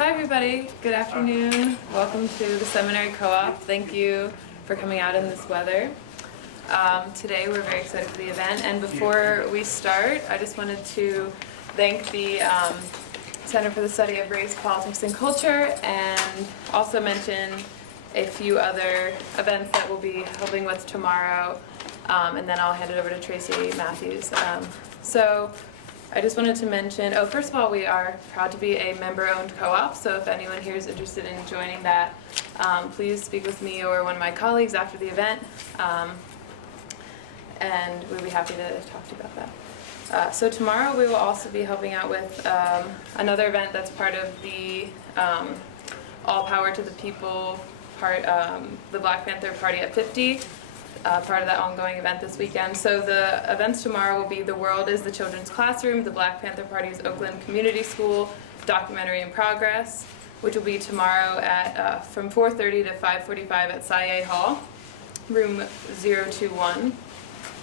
Hi everybody, good afternoon. Welcome to the Seminary Co-op. Thank you for coming out in this weather. Today we're very excited for the event, and before we start, I just wanted to thank the Center for the Study of Race, Politics, and Culture, and also mention a few other events that we'll be helping with tomorrow, and then I'll hand it over to Tracy Matthews. So I just wanted to mention, first of all, we are proud to be a member-owned co-op, so if anyone here is interested in joining that, please speak with me or one of my colleagues after the event, and we'd be happy to talk to you about that. So tomorrow we will also be helping out with another event that's part of the All Power to the People part, the Black Panther Party at 50. Part of that ongoing event this weekend. So the events tomorrow will be The World is the Children's Classroom, the Black Panther Party's Oakland Community School documentary in progress, which will be tomorrow at from 4:30 to 5:45 at Saye Hall, room 021.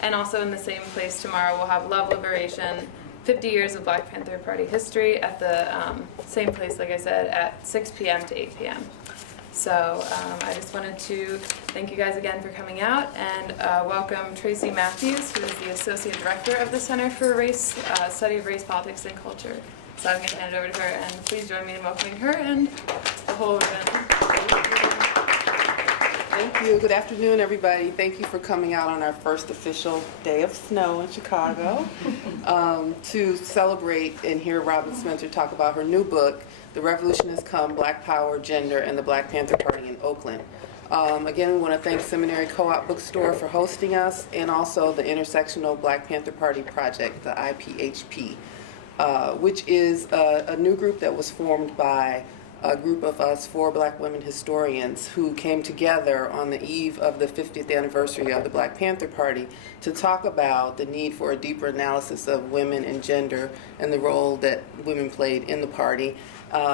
And also in the same place tomorrow we'll have Love Liberation, 50 years of Black Panther Party history at the same place, like I said, at 6 p.m. to 8 p.m. So I just wanted to thank you guys again for coming out and welcome Tracy Matthews, who is the Associate Director of the Center for Study of Race, Politics, and Culture. So I'm going to hand it over to her, and please join me in welcoming her and the whole event. Thank you. Good afternoon, everybody. Thank you for coming out on our first official day of snow in Chicago to celebrate and hear Robyn Spencer talk about her new book, The Revolution Has Come, Black Power, Gender, and the Black Panther Party in Oakland. Again, we want to thank Seminary Co-op Bookstore for hosting us, and also the Intersectional Black Panther Party Project, the IPHP, which is a new group that was formed by a group of us, 4 Black women historians, who came together on the eve of the 50th anniversary of the Black Panther Party to talk about the need for a deeper analysis of women and gender and the role that women played in the party.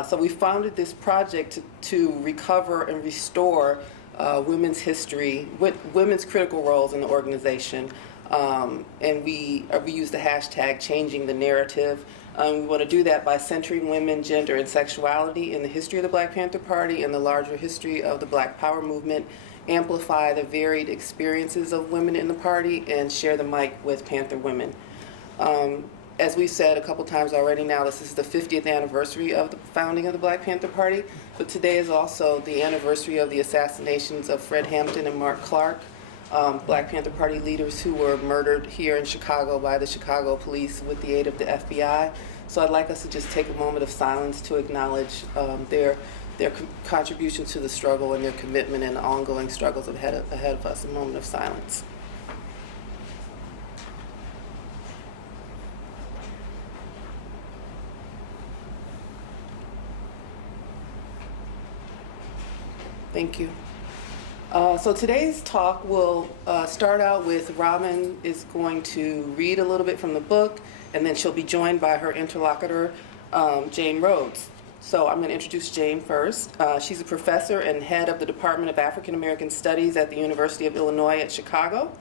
So we founded this project to recover and restore women's history, women's critical roles in the organization. And we use the hashtag Changing the Narrative. We want to do that by centering women, gender, and sexuality in the history of the Black Panther Party and the larger history of the Black Power movement, amplify the varied experiences of women in the party, and share the mic with Panther women. As we've said a couple times already now, this is the 50th anniversary of the founding of the Black Panther Party, but today is also the anniversary of the assassinations of Fred Hampton and Mark Clark, Black Panther Party leaders who were murdered here in Chicago by the Chicago police with the aid of the FBI. So I'd like us to just take a moment of silence to acknowledge their contribution to the struggle and their commitment and the ongoing struggles ahead of us. A moment of silence. Thank you. So today's talk will start out with Robyn is going to read a little bit from the book, and then she'll be joined by her interlocutor, Jane Rhodes. So I'm going to introduce Jane first. She's a professor and head of the Department of African American Studies at the University of Illinois at Chicago.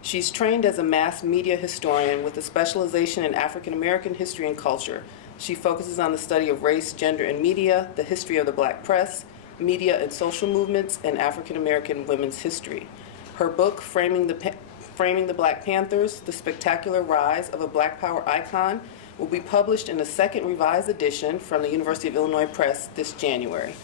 She's trained as a mass media historian with a specialization in African American history and culture. She focuses on the study of race, gender, and media, the history of the Black press, media and social movements, and African American women's history. Her book, Framing the Black Panthers, The Spectacular Rise of a Black Power Icon, will be published in a second revised edition from the University of Illinois Press this January.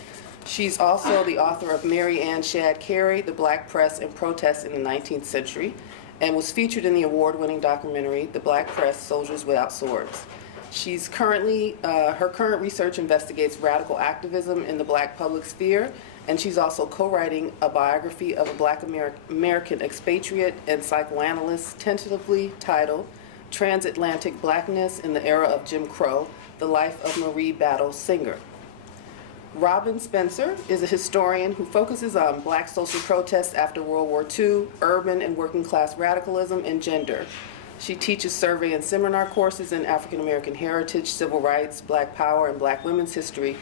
She's also the author of Mary Ann Shadd Cary, The Black Press and Protest in the 19th Century, and was featured in the award-winning documentary, The Black Press, Soldiers Without Swords. She's her current research investigates radical activism in the Black public sphere, and she's also co-writing a biography of a Black American expatriate and psychoanalyst tentatively titled Transatlantic Blackness in the Era of Jim Crow, The Life of Marie Battle Singer. Robyn Spencer is a historian who focuses on Black social protests after World War II, urban and working class radicalism, and gender. She teaches survey and seminar courses in African American heritage, civil rights, Black power, and Black women's history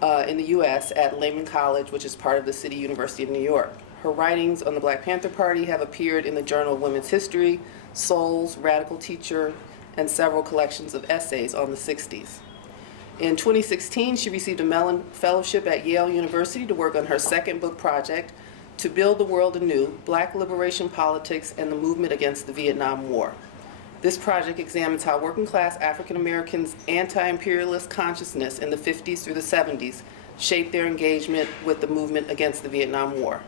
in the U.S. at Lehman College, which is part of the City University of New York. Her writings on the Black Panther Party have appeared in the Journal of Women's History, Souls, Radical Teacher, and several collections of essays on the 60s. In 2016, she received a Mellon Fellowship at Yale University to work on her second book project, To Build the World Anew, Black Liberation Politics and the Movement Against the Vietnam War. This project examines how working-class African Americans' anti-imperialist consciousness in the 50s through the 70s shaped their engagement with the movement against the Vietnam War.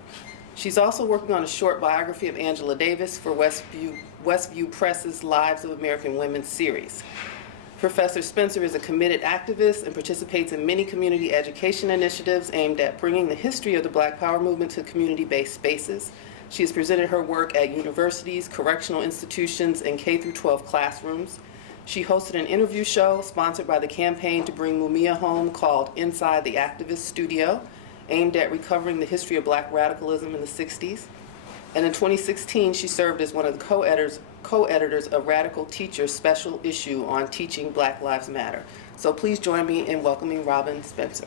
She's also working on a short biography of Angela Davis for Westview Press's Lives of American Women series. Professor Spencer is a committed activist and participates in many community education initiatives aimed at bringing the history of the Black Power movement to community-based spaces. She has presented her work at universities, correctional institutions, and K-12 classrooms. She hosted an interview show sponsored by the campaign to bring Mumia home called Inside the Activist Studio, aimed at recovering the history of Black radicalism in the 60s. And in 2016, she served as one of the co-editors of Radical Teacher's special issue on teaching Black Lives Matter. So please join me in welcoming Robyn Spencer.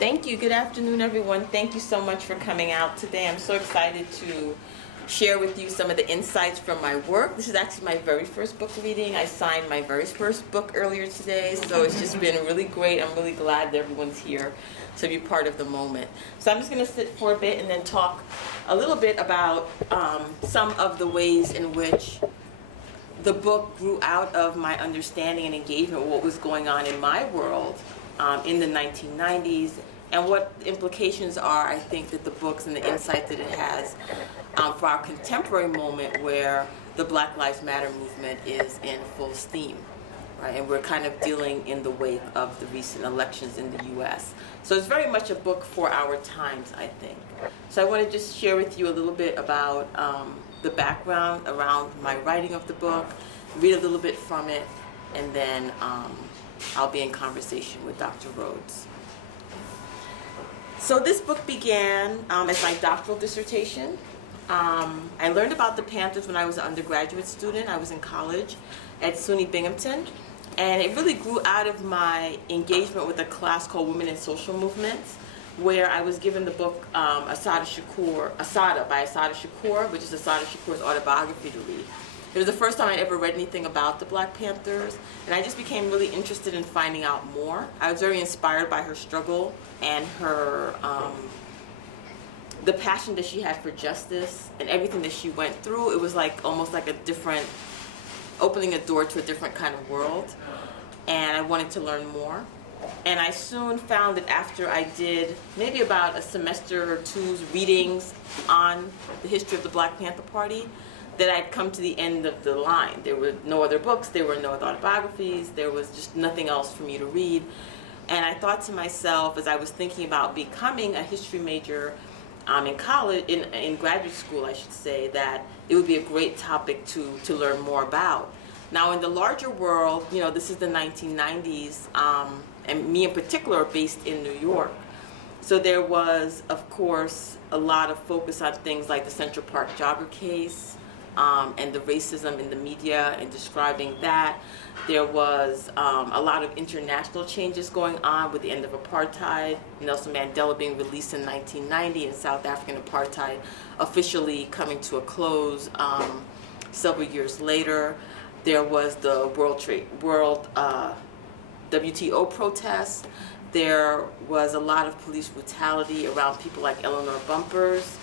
Thank you. Good afternoon, everyone. Thank you so much for coming out today. I'm so excited to share with you some of the insights from my work. This is actually my very first book reading. I signed my very first book earlier today, so it's just been really great. I'm really glad that everyone's here to be part of the moment. So I'm just going to sit for a bit and then talk a little bit about some of the ways in which the book grew out of my understanding and engagement with what was going on in my world in the 1990s, and what the implications are, I think, that the books and the insight that it has for our contemporary moment where the Black Lives Matter movement is in full steam, right? And we're kind of dealing in the wake of the recent elections in the U.S. So it's very much a book for our times, I think. So I want to just share with you a little bit about the background around my writing of the book, read a little bit from it, and then I'll be in conversation with Dr. Rhodes. So this book began as my doctoral dissertation. I learned about the Panthers when I was an undergraduate student. I was in college at SUNY Binghamton, and it really grew out of my engagement with a class called Women in Social Movements, where I was given the book Assata by Assata Shakur, which is Assata Shakur's autobiography to read. It was the first time I'd ever read anything about the Black Panthers, and I just became really interested in finding out more. I was very inspired by her struggle and her the passion that she had for justice and everything that she went through. It was like almost like a different, opening a door to a different kind of world, and I wanted to learn more. And I soon found that after I did maybe about a semester or two's readings on the history of the Black Panther Party, that I'd come to the end of the line. There were no other books, there were no other autobiographies, there was just nothing else for me to read. And I thought to myself, as I was thinking about becoming a history major in college, in graduate school, I should say, that it would be a great topic to learn more about. Now, in the larger world, you know, this is the 1990s, and me in particular are based in New York. So there was, of course, a lot of focus on things like the Central Park jogger case, and the racism in the media and describing that. There was a lot of international changes going on with the end of apartheid, Nelson Mandela being released in 1990, and South African apartheid officially coming to a close several years later. There was the WTO protests. There was a lot of police brutality around people like Eleanor Bumpurs.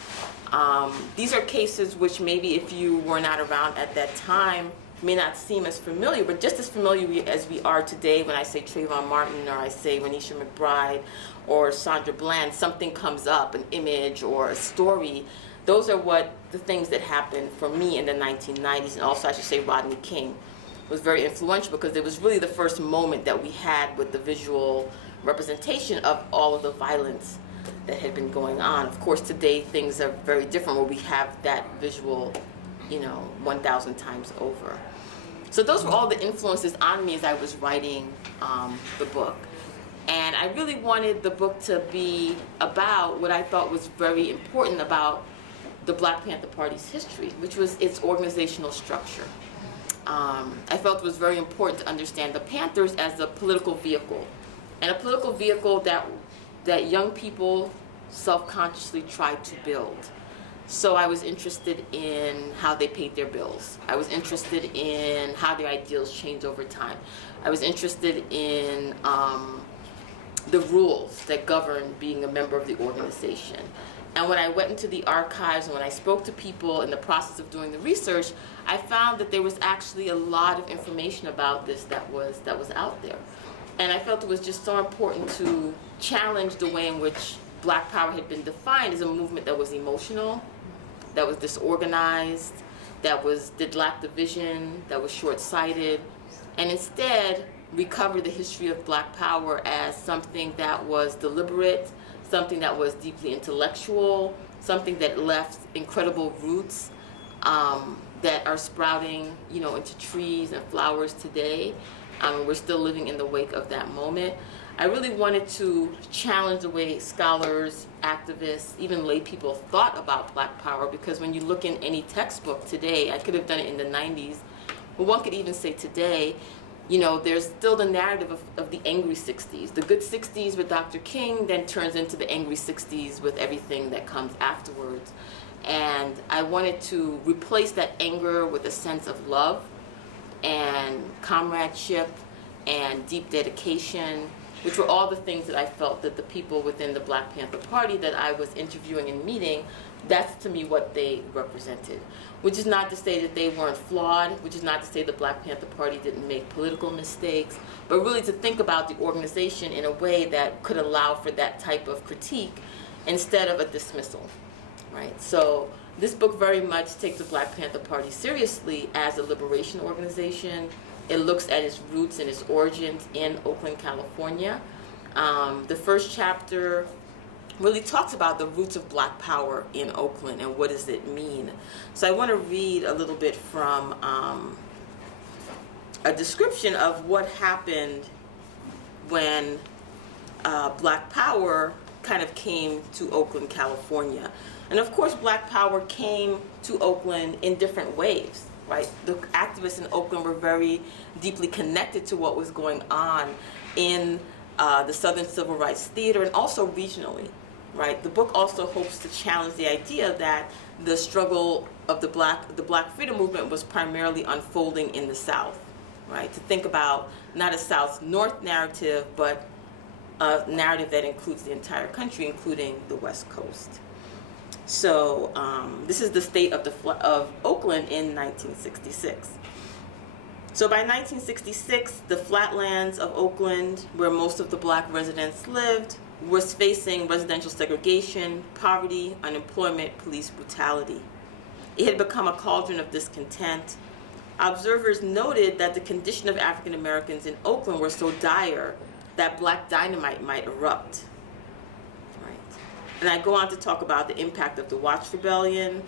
These are cases which maybe if you were not around at that time may not seem as familiar, but just as familiar as we are today when I say Trayvon Martin or I say Renisha McBride or Sandra Bland, something comes up, an image or a story. Those are the things that happened for me in the 1990s, and also I should say Rodney King was very influential because it was really the first moment that we had with the visual representation of all of the violence that had been going on. Of course, today things are very different where we have that visual, 1,000 times over. So those were all the influences on me as I was writing the book. And I really wanted the book to be about what I thought was very important about the Black Panther Party's history, which was its organizational structure. I felt it was very important to understand the Panthers as a political vehicle, and a political vehicle that young people self-consciously tried to build. So I was interested in how they paid their bills. I was interested in how their ideals changed over time. I was interested in the rules that govern being a member of the organization. And when I went into the archives and when I spoke to people in the process of doing the research, I found that there was actually a lot of information about this that was out there. And I felt it was just so important to challenge the way in which Black Power had been defined as a movement that was emotional, that was disorganized, that lacked the vision, that was short-sighted, and instead recover the history of Black Power as something that was deliberate, something that was deeply intellectual, something that left incredible roots that are sprouting, into trees and flowers today. We're still living in the wake of that moment. I really wanted to challenge the way scholars, activists, even lay people thought about Black Power, because when you look in any textbook today, I could have done it in the 90s, but one could even say today, there's still the narrative of the angry 60s. The good 60s with Dr. King then turns into the angry 60s with everything that comes afterwards. And I wanted to replace that anger with a sense of love and comradeship and deep dedication, which were all the things that I felt that the people within the Black Panther Party that I was interviewing and meeting, that's to me what they represented. Which is not to say that they weren't flawed, which is not to say the Black Panther Party didn't make political mistakes, but really to think about the organization in a way that could allow for that type of critique instead of a dismissal, right? So this book very much takes the Black Panther Party seriously as a liberation organization. It looks at its roots and its origins in Oakland, California. The first chapter really talks about the roots of Black Power in Oakland and what does it mean. So I want to read a little bit from a description of what happened when Black Power kind of came to Oakland, California. And of course, Black Power came to Oakland in different waves, right? The activists in Oakland were very deeply connected to what was going on in the Southern Civil Rights Theater and also regionally, right? The book also hopes to challenge the idea that the struggle of the Black freedom movement was primarily unfolding in the South, right? To think about not a South-North narrative, but a narrative that includes the entire country, including the West Coast. So this is the state of Oakland in 1966. So by 1966, the flatlands of Oakland, where most of the Black residents lived, was facing residential segregation, poverty, unemployment, police brutality. It had become a cauldron of discontent. Observers noted that the condition of African Americans in Oakland were so dire that Black dynamite might erupt. Right. And I go on to talk about the impact of the Watts Rebellion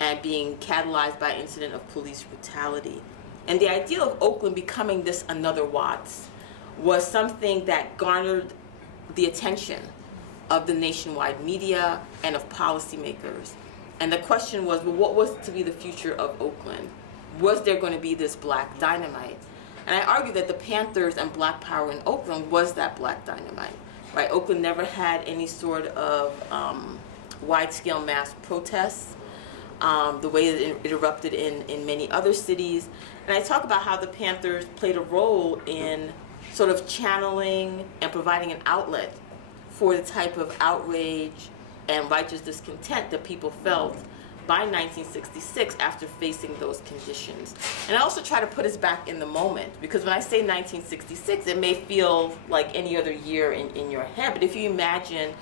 and being catalyzed by an incident of police brutality. And the idea of Oakland becoming this another Watts was something that garnered the attention of the nationwide media and of policymakers. And the question was, well, what was to be the future of Oakland? Was there going to be this Black dynamite? And I argue that the Panthers and Black Power in Oakland was that Black dynamite, right? Oakland never had any sort of wide-scale mass protests the way that it erupted in many other cities. And I talk about how the Panthers played a role in sort of channeling and providing an outlet for the type of outrage and righteous discontent that people felt by 1966 after facing those conditions. And I also try to put us back in the moment, because when I say 1966, it may feel like any other year in your head, but if you imagine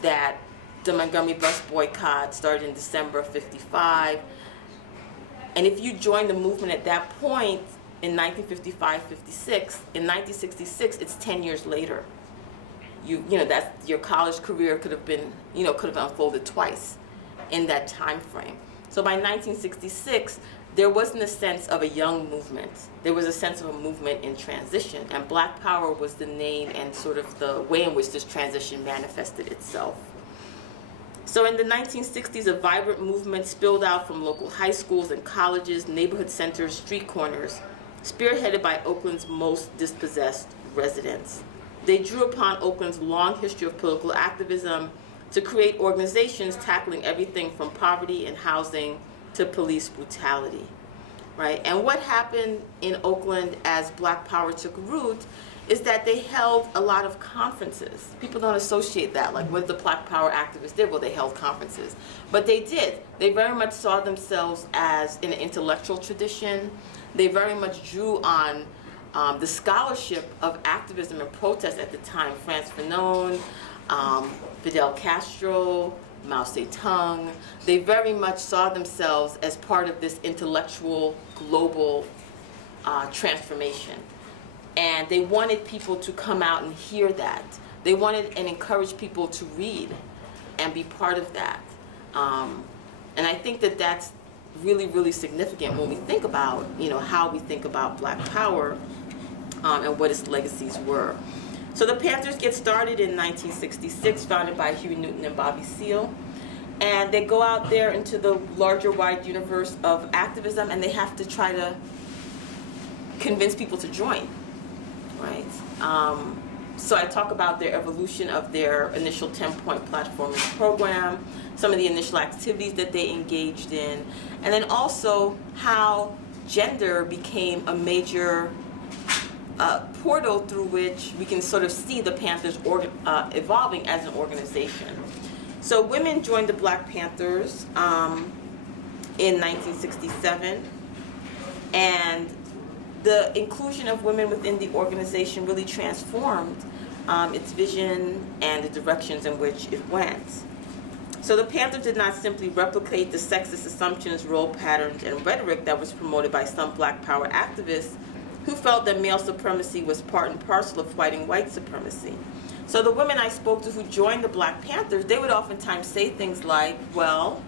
that the Montgomery bus boycott started in December of *55, and if you joined the movement at that point in 1955-56, in 1966, it's 10 years later. You know that your college career could have unfolded twice in that time frame. So by 1966, there wasn't a sense of a young movement. There was a sense of a movement in transition, and Black Power was the name and sort of the way in which this transition manifested itself. So in the 1960s, a vibrant movement spilled out from local high schools and colleges, neighborhood centers, street corners, spearheaded by Oakland's most dispossessed residents. They drew upon Oakland's long history of political activism to create organizations tackling everything from poverty and housing to police brutality, right? And what happened in Oakland as Black Power took root is that they held a lot of conferences. People don't associate that, like what the Black Power activists did. Well, they held conferences. But they did. They very much saw themselves as in an intellectual tradition. They very much drew on the scholarship of activism and protest at the time. Frantz Fanon, Fidel Castro, Mao Zedong. They very much saw themselves as part of this intellectual global transformation. And they wanted people to come out and hear that. They wanted and encouraged people to read and be part of that. And I think that that's really, really significant when we think about, how we think about Black Power and what its legacies were. So the Panthers get started in 1966, founded by Huey Newton and Bobby Seale. And they go out there into the larger, wide universe of activism, and they have to try to convince people to join, right? So I talk about their evolution of their initial 10-point platform and program, some of the initial activities that they engaged in, and then also how gender became a major portal through which we can sort of see the Panthers evolving as an organization. So women joined the Black Panthers in 1967, and the inclusion of women within the organization really transformed its vision and the directions in which it went. So the Panthers did not simply replicate the sexist assumptions, role patterns, and rhetoric that was promoted by some Black Power activists who felt that male supremacy was part and parcel of fighting white supremacy. So the women I spoke to who joined the Black Panthers, they would oftentimes say things like, well,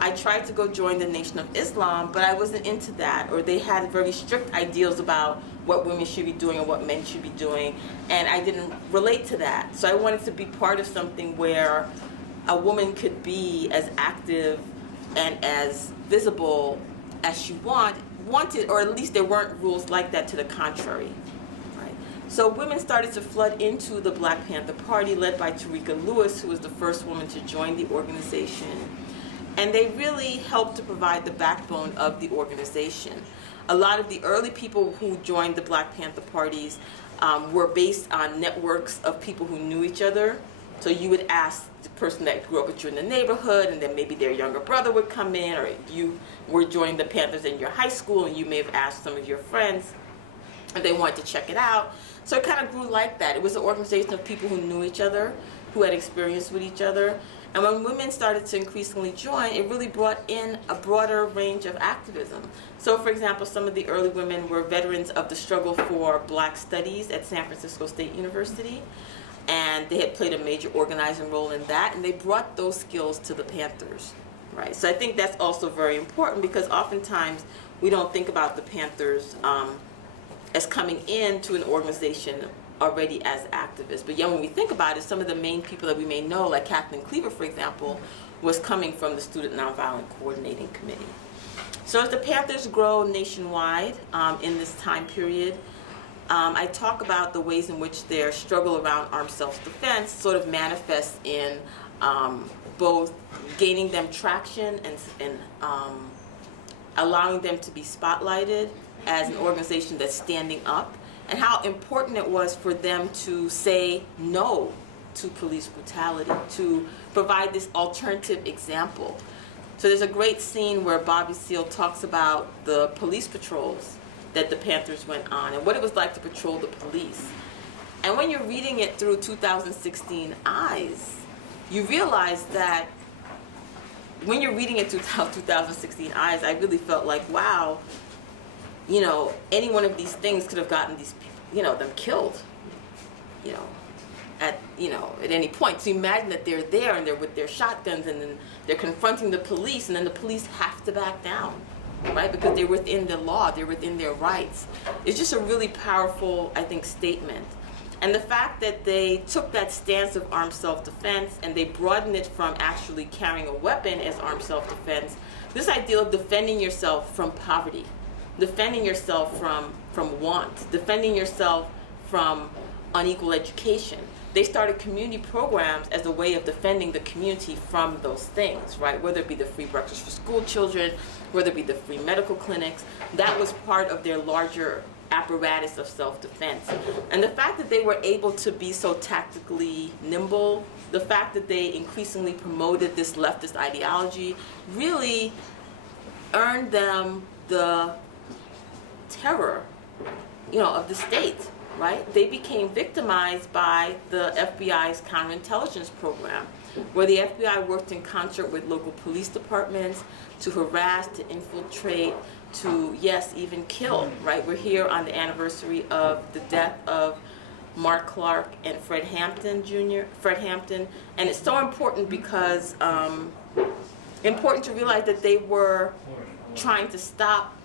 I tried to go join the Nation of Islam, but I wasn't into that. Or they had very strict ideals about what women should be doing and what men should be doing, and I didn't relate to that. So I wanted to be part of something where a woman could be as active and as visible as she wanted, or at least there weren't rules like that to the contrary. Right? So women started to flood into the Black Panther Party, led by Tarika Lewis, who was the first woman to join the organization. And they really helped to provide the backbone of the organization. A lot of the early people who joined the Black Panther parties were based on networks of people who knew each other. So you would ask the person that grew up with you in the neighborhood, and then maybe their younger brother would come in, or you were joining the Panthers in your high school, and you may have asked some of your friends if they wanted to check it out. So it kind of grew like that. It was an organization of people who knew each other, who had experience with each other. And when women started to increasingly join, it really brought in a broader range of activism. So, for example, some of the early women were veterans of the struggle for Black studies at San Francisco State University, and they had played a major organizing role in that, and they brought those skills to the Panthers, right? So I think that's also very important, because oftentimes we don't think about the Panthers as coming into an organization already as activists. But yet when we think about it, some of the main people that we may know, like Kathleen Cleaver, for example, was coming from the Student Nonviolent Coordinating Committee. So as the Panthers grow nationwide in this time period, I talk about the ways in which their struggle around armed self-defense sort of manifests in both gaining them traction and allowing them to be spotlighted as an organization that's standing up, and how important it was for them to say no to police brutality, to provide this alternative example. So there's a great scene where Bobby Seale talks about the police patrols that the Panthers went on and what it was like to patrol the police. And when you're reading it through 2016 eyes, you realize that when you're reading it through 2016 eyes, I really felt like, wow, any one of these things could have gotten these people, them killed, at any point. So imagine that they're there and they're with their shotguns and then they're confronting the police, and then the police have to back down, right? Because they're within the law, they're within their rights. It's just a really powerful, I think, statement. And the fact that they took that stance of armed self-defense and they broadened it from actually carrying a weapon as armed self-defense, this idea of defending yourself from poverty, defending yourself from want, defending yourself from unequal education. they started community programs as a way of defending the community from those things, right? Whether it be the free breakfast for school children, whether it be the free medical clinics, that was part of their larger apparatus of self-defense. And the fact that they were able to be so tactically nimble, the fact that they increasingly promoted this leftist ideology really earned them the terror, of the state, right? They became victimized by the FBI's counterintelligence program, where the FBI worked in concert with local police departments to harass, to infiltrate, to, yes, even kill, right? We're here on the anniversary of the death of Mark Clark and Fred Hampton, and it's so important because important to realize that they were trying to stop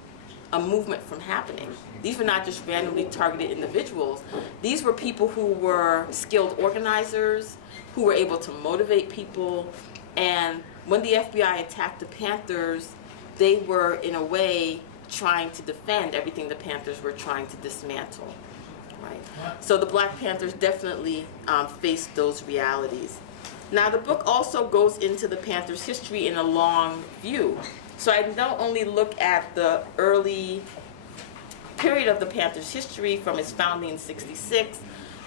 a movement from happening. These were not just randomly targeted individuals. These were people who were skilled organizers, who were able to motivate people, and when the FBI attacked the Panthers, they were, in a way, trying to defend everything the Panthers were trying to dismantle. Right? So the Black Panthers definitely faced those realities. Now the book also goes into the Panthers' history in a long view. So I don't only look at the early period of the Panthers' history from its founding in '66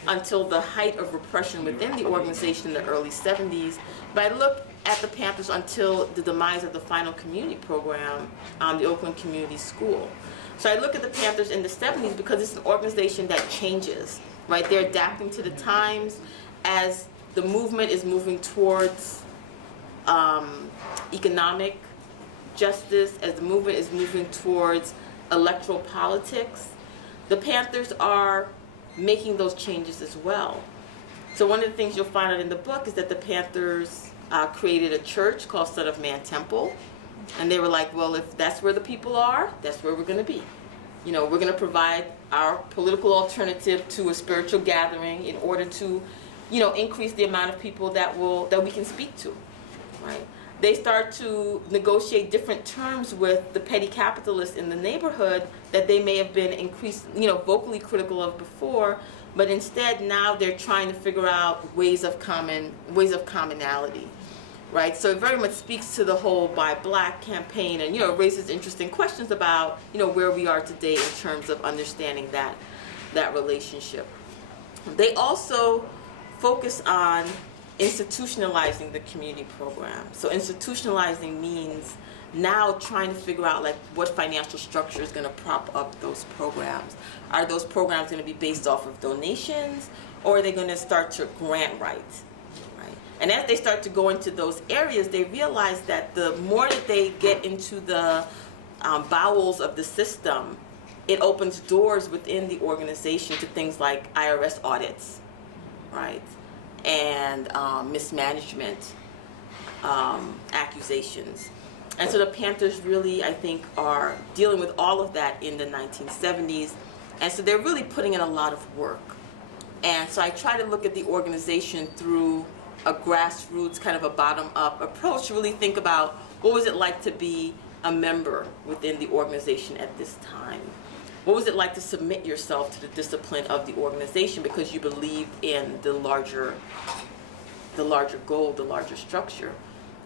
until the height of repression within the organization in the early '70s, but I look at the Panthers until the demise of the final community program, the Oakland Community School. So I look at the Panthers in the '70s because it's an organization that changes, right? They're adapting to the times as the movement is moving towards economic justice, as the movement is moving towards electoral politics. The Panthers are making those changes as well. So one of the things you'll find out in the book is that the Panthers created a church called Son of Man Temple. And they were like, well, if that's where the people are, that's where we're going to be. We're going to provide our political alternative to a spiritual gathering in order to, increase the amount of people that we can speak to, right? They start to negotiate different terms with the petty capitalists in the neighborhood that they may have been vocally critical of before, but instead now they're trying to figure out ways of commonality, right? So it very much speaks to the whole Buy Black campaign, and raises interesting questions about where we are today in terms of understanding that relationship. They also focus on institutionalizing the community program. So institutionalizing means now trying to figure out what financial structure is going to prop up those programs. Are those programs going to be based off of donations, or are they going to start to grant right? And as they start to go into those areas, they realize that the more that they get into the bowels of the system, it opens doors within the organization to things like IRS audits, right? And mismanagement accusations. And so the Panthers really, I think, are dealing with all of that in the 1970s. And so they're really putting in a lot of work. And so I try to look at the organization through a grassroots, kind of a bottom-up approach to really think about what was it like to be a member within the organization at this time. What was it like to submit yourself to the discipline of the organization because you believed in the larger goal, the larger structure,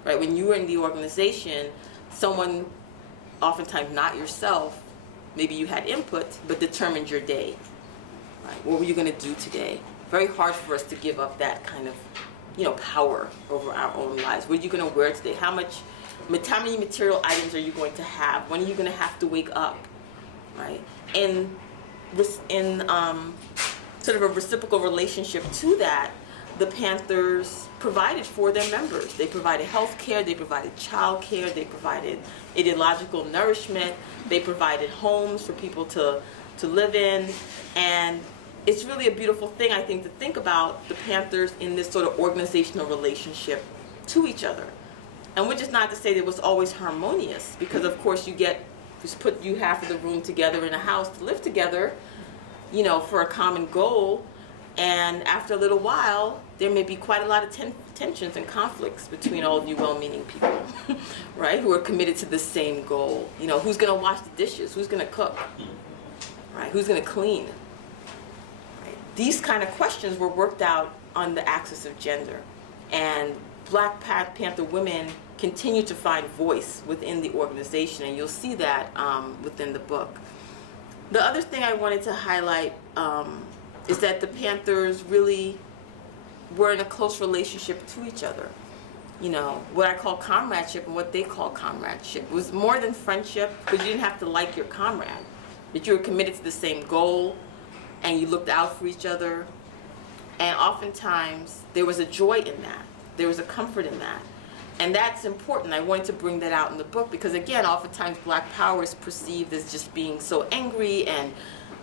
right? When you were in the organization, someone, oftentimes not yourself, maybe you had input, but determined your day, right? What were you going to do today? Very hard for us to give up that kind of, power over our own lives. What are you going to wear today? How many material items are you going to have? When are you going to have to wake up, right? In sort of a reciprocal relationship to that, the Panthers provided for their members. They provided health care, they provided child care, they provided ideological nourishment, they provided homes for people to live in, and it's really a beautiful thing, I think, to think about the Panthers in this sort of organizational relationship to each other. And which is not to say that it was always harmonious, because of course just put you half of the room together in a house to live together, for a common goal, and after a little while, there may be quite a lot of tensions and conflicts between all of you well-meaning people, right, who are committed to the same goal. Who's going to wash the dishes? Who's going to cook? Right? Who's going to clean? Right? These kind of questions were worked out on the axis of gender. And Black Panther women continue to find voice within the organization, and you'll see that within the book. The other thing I wanted to highlight is that the Panthers really were in a close relationship to each other. You know, what I call comradeship and what they call comradeship. It was more than friendship, because you didn't have to like your comrade, but you were committed to the same goal, and you looked out for each other. And oftentimes, there was a joy in that. There was a comfort in that. And that's important. I wanted to bring that out in the book because, again, oftentimes Black power is perceived as just being so angry, and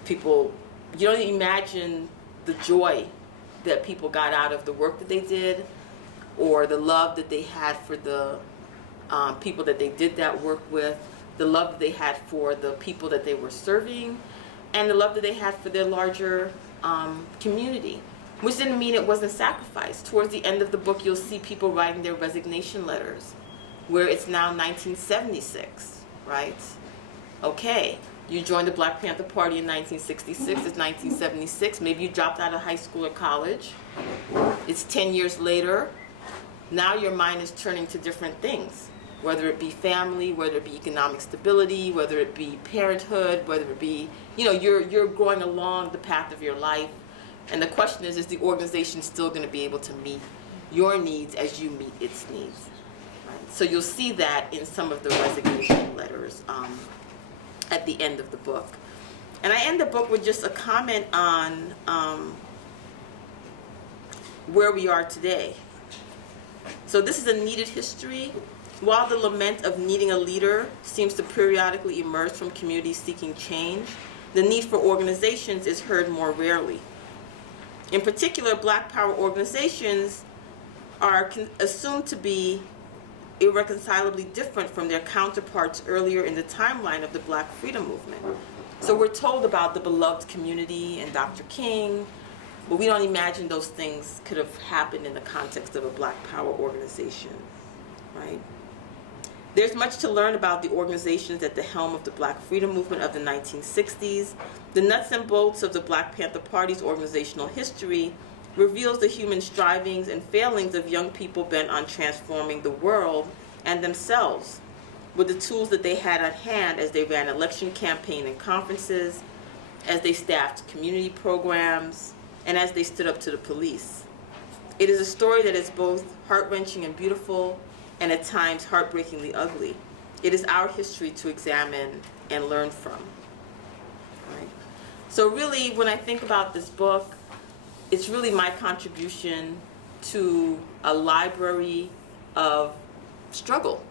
people, you don't imagine the joy that people got out of the work that they did, or the love that they had for the people that they did that work with, the love that they had for the people that they were serving, and the love that they had for their larger community, which didn't mean it wasn't sacrificed. Towards the end of the book, you'll see people writing their resignation letters, where it's now 1976, right? Okay, you joined the Black Panther Party in 1966, it's 1976, maybe you dropped out of high school or college, it's 10 years later. Now your mind is turning to different things, whether it be family, whether it be economic stability, whether it be parenthood, whether it be, you know, you're going along the path of your life. And the question is the organization still going to be able to meet your needs as you meet its needs? Right? So you'll see that in some of the resignation letters at the end of the book. And I end the book with just a comment on where we are today. So this is a needed history. While the lament of needing a leader seems to periodically emerge from communities seeking change, the need for organizations is heard more rarely. In particular, Black power organizations are assumed to be irreconcilably different from their counterparts earlier in the timeline of the Black freedom movement. So we're told about the beloved community and Dr. King, but we don't imagine those things could have happened in the context of a Black power organization, right? There's much to learn about the organizations at the helm of the Black freedom movement of the 1960s. The nuts and bolts of the Black Panther Party's organizational history reveals the human strivings and failings of young people bent on transforming the world and themselves with the tools that they had at hand as they ran election campaign and conferences, as they staffed community programs, and as they stood up to the police. It is a story that is both heart-wrenching and beautiful, and at times heartbreakingly ugly. It is our history to examine and learn from. Right? So really, when I think about this book, it's really my contribution to a library of struggle.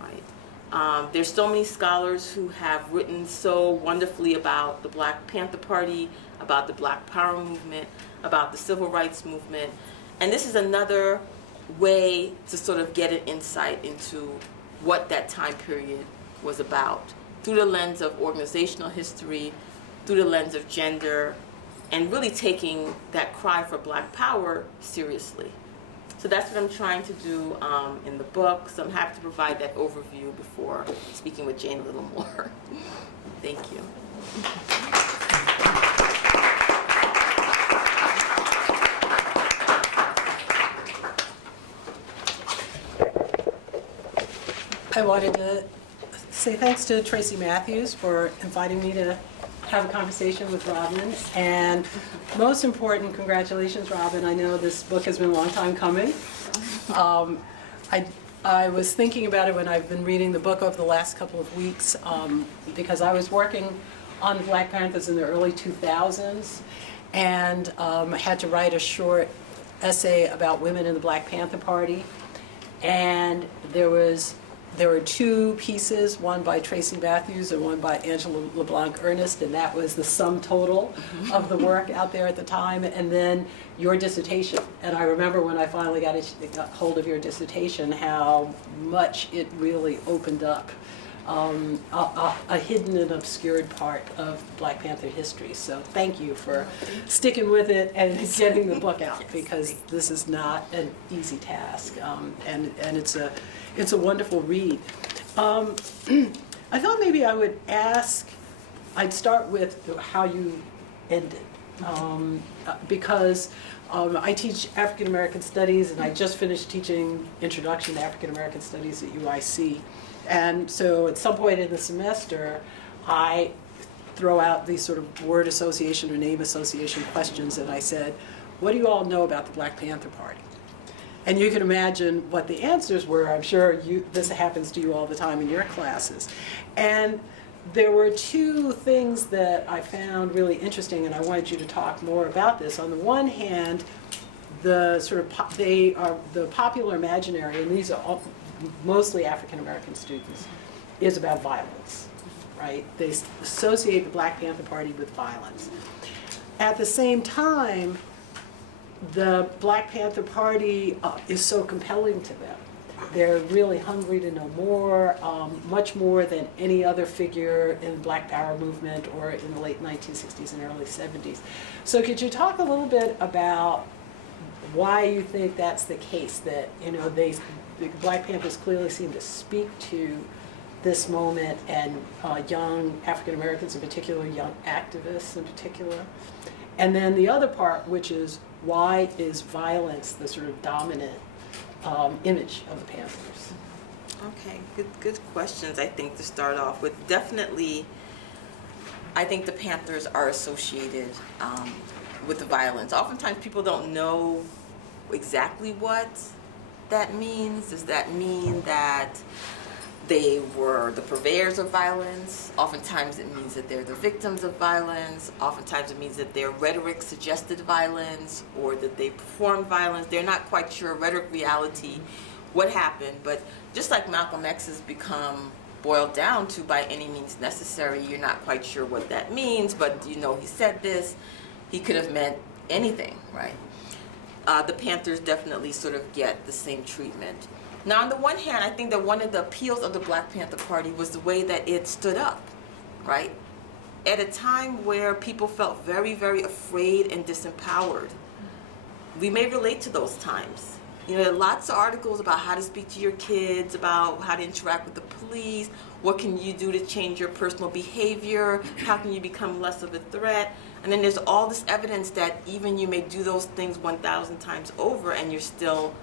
Right? There's so many scholars who have written so wonderfully about the Black Panther Party, about the Black Power movement, about the Civil Rights movement, and this is another way to sort of get an insight into what that time period was about through the lens of organizational history, through the lens of gender, and really taking that cry for Black power seriously. So that's what I'm trying to do in the book. So I'm happy to provide that overview before speaking with Jane a little more. Thank you. I wanted to say thanks to Tracy Matthews for inviting me to have a conversation with Robyn. And most important, congratulations, Robyn. I know this book has been a long time coming. I was thinking about it when I've been reading the book over the last couple of weeks because I was working on the Black Panthers in the early 2000s and I had to write a short essay about women in the Black Panther Party. And there were two pieces, one by Tracy Matthews and one by Angela LeBlanc Ernest, and that was the sum total of the work out there at the time, and then your dissertation. And I remember when I finally got hold of your dissertation, how much it really opened up a hidden and obscured part of Black Panther history. So thank you for sticking with it and getting the book out, because this is not an easy task, and it's a wonderful read. I thought maybe I would I'd start with how you ended, because I teach African American Studies, and I just finished teaching Introduction to African American Studies at UIC. And so at some point in the semester, I throw out these sort of word association or name association questions, and I said, what do you all know about the Black Panther Party? And you can imagine what the answers were. I'm sure this happens to you all the time in your classes. And there were two things that I found really interesting, and I wanted you to talk more about this. On the one hand, the sort of they are the popular imaginary, and these are all, mostly African American students, is about violence, right? They associate the Black Panther Party with violence. At the same time, the Black Panther Party is so compelling to them. They're really hungry to know more, much more than any other figure in the Black Power movement or in the late 1960s and early 70s. So could you talk a little bit about why you think that's the case, that the Black Panthers clearly seem to speak to this moment, and young African Americans in particular, young activists in particular? And then the other part, which is, why is violence the sort of dominant image of the Panthers? Okay, good questions, I think, to start off with. Definitely, I think the Panthers are associated with the violence. Oftentimes people don't know exactly what that means. Does that mean that they were the purveyors of violence? Oftentimes it means that they're the victims of violence. Oftentimes it means that their rhetoric suggested violence or that they performed violence. They're not quite sure, rhetoric, reality, what happened. But just like Malcolm X has become boiled down to by any means necessary, you're not quite sure what that means, but he said this, he could have meant anything, right? The Panthers definitely sort of get the same treatment. Now, on the one hand, I think that one of the appeals of the Black Panther Party was the way that it stood up, right? At a time where people felt very, very afraid and disempowered. We may relate to those times. There are lots of articles about how to speak to your kids, about how to interact with the police, what can you do to change your personal behavior, how can you become less of a threat. And then there's all this evidence that even you may do those things 1,000 times over and you're still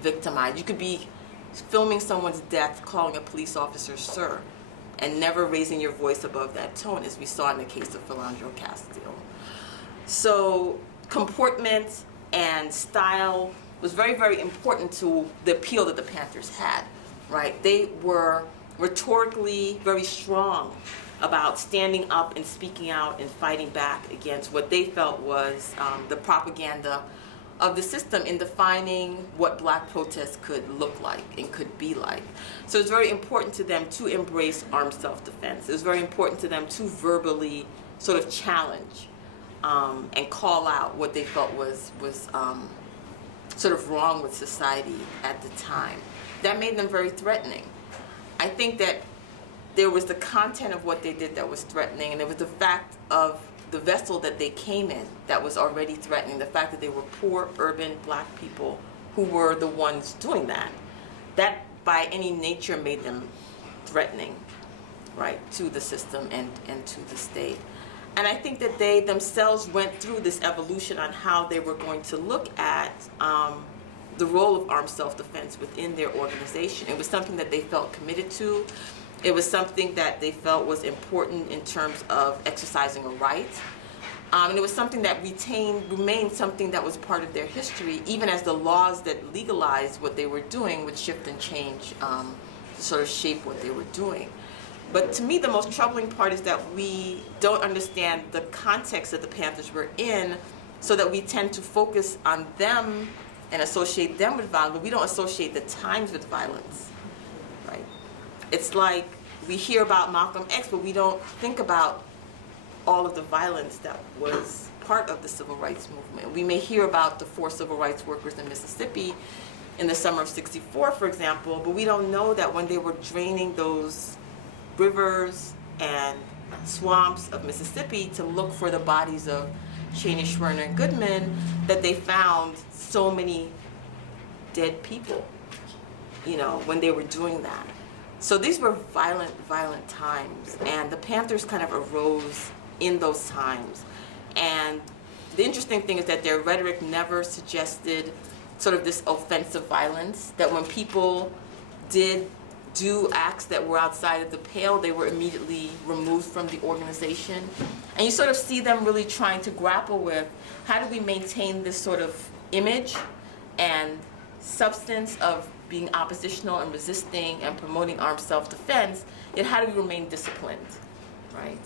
victimized. You could be filming someone's death, calling a police officer sir, and never raising your voice above that tone, as we saw in the case of Philandro Castile. So comportment and style was very, very important to the appeal that the Panthers had, right? They were rhetorically very strong about standing up and speaking out and fighting back against what they felt was the propaganda of the system in defining what Black protests could look like and could be like. So it's very important to them to embrace armed self-defense. It was very important to them to verbally sort of challenge and call out what they felt was sort of wrong with society at the time. That made them very threatening. I think that there was the content of what they did that was threatening, and there was the fact of the vessel that they came in that was already threatening, the fact that they were poor, urban Black people who were the ones doing that. That, by any nature, made them threatening, right, to the system and to the state. And I think that they themselves went through this evolution on how they were going to look at the role of armed self-defense within their organization. It was something that they felt committed to. It was something that they felt was important in terms of exercising a right. And it was something that remained something that was part of their history, even as the laws that legalized what they were doing would shift and change to sort of shape what they were doing. But to me, the most troubling part is that we don't understand the context that the Panthers were in, so that we tend to focus on them and associate them with violence, but we don't associate the times with violence, right? It's like we hear about Malcolm X, but we don't think about all of the violence that was part of the civil rights movement. We may hear about the 4 civil rights workers in Mississippi in the summer of '64, for example, but we don't know that when they were draining those rivers and swamps of Mississippi to look for the bodies of Cheney, Schwerner, and Goodman, that they found so many dead people, when they were doing that. So these were violent, violent times, and the Panthers kind of arose in those times. And the interesting thing is that their rhetoric never suggested sort of this offensive violence, that when people did do acts that were outside of the pale, they were immediately removed from the organization. And you sort of see them really trying to grapple with, how do we maintain this sort of image and substance of being oppositional and resisting and promoting armed self-defense, yet how do we remain disciplined, right?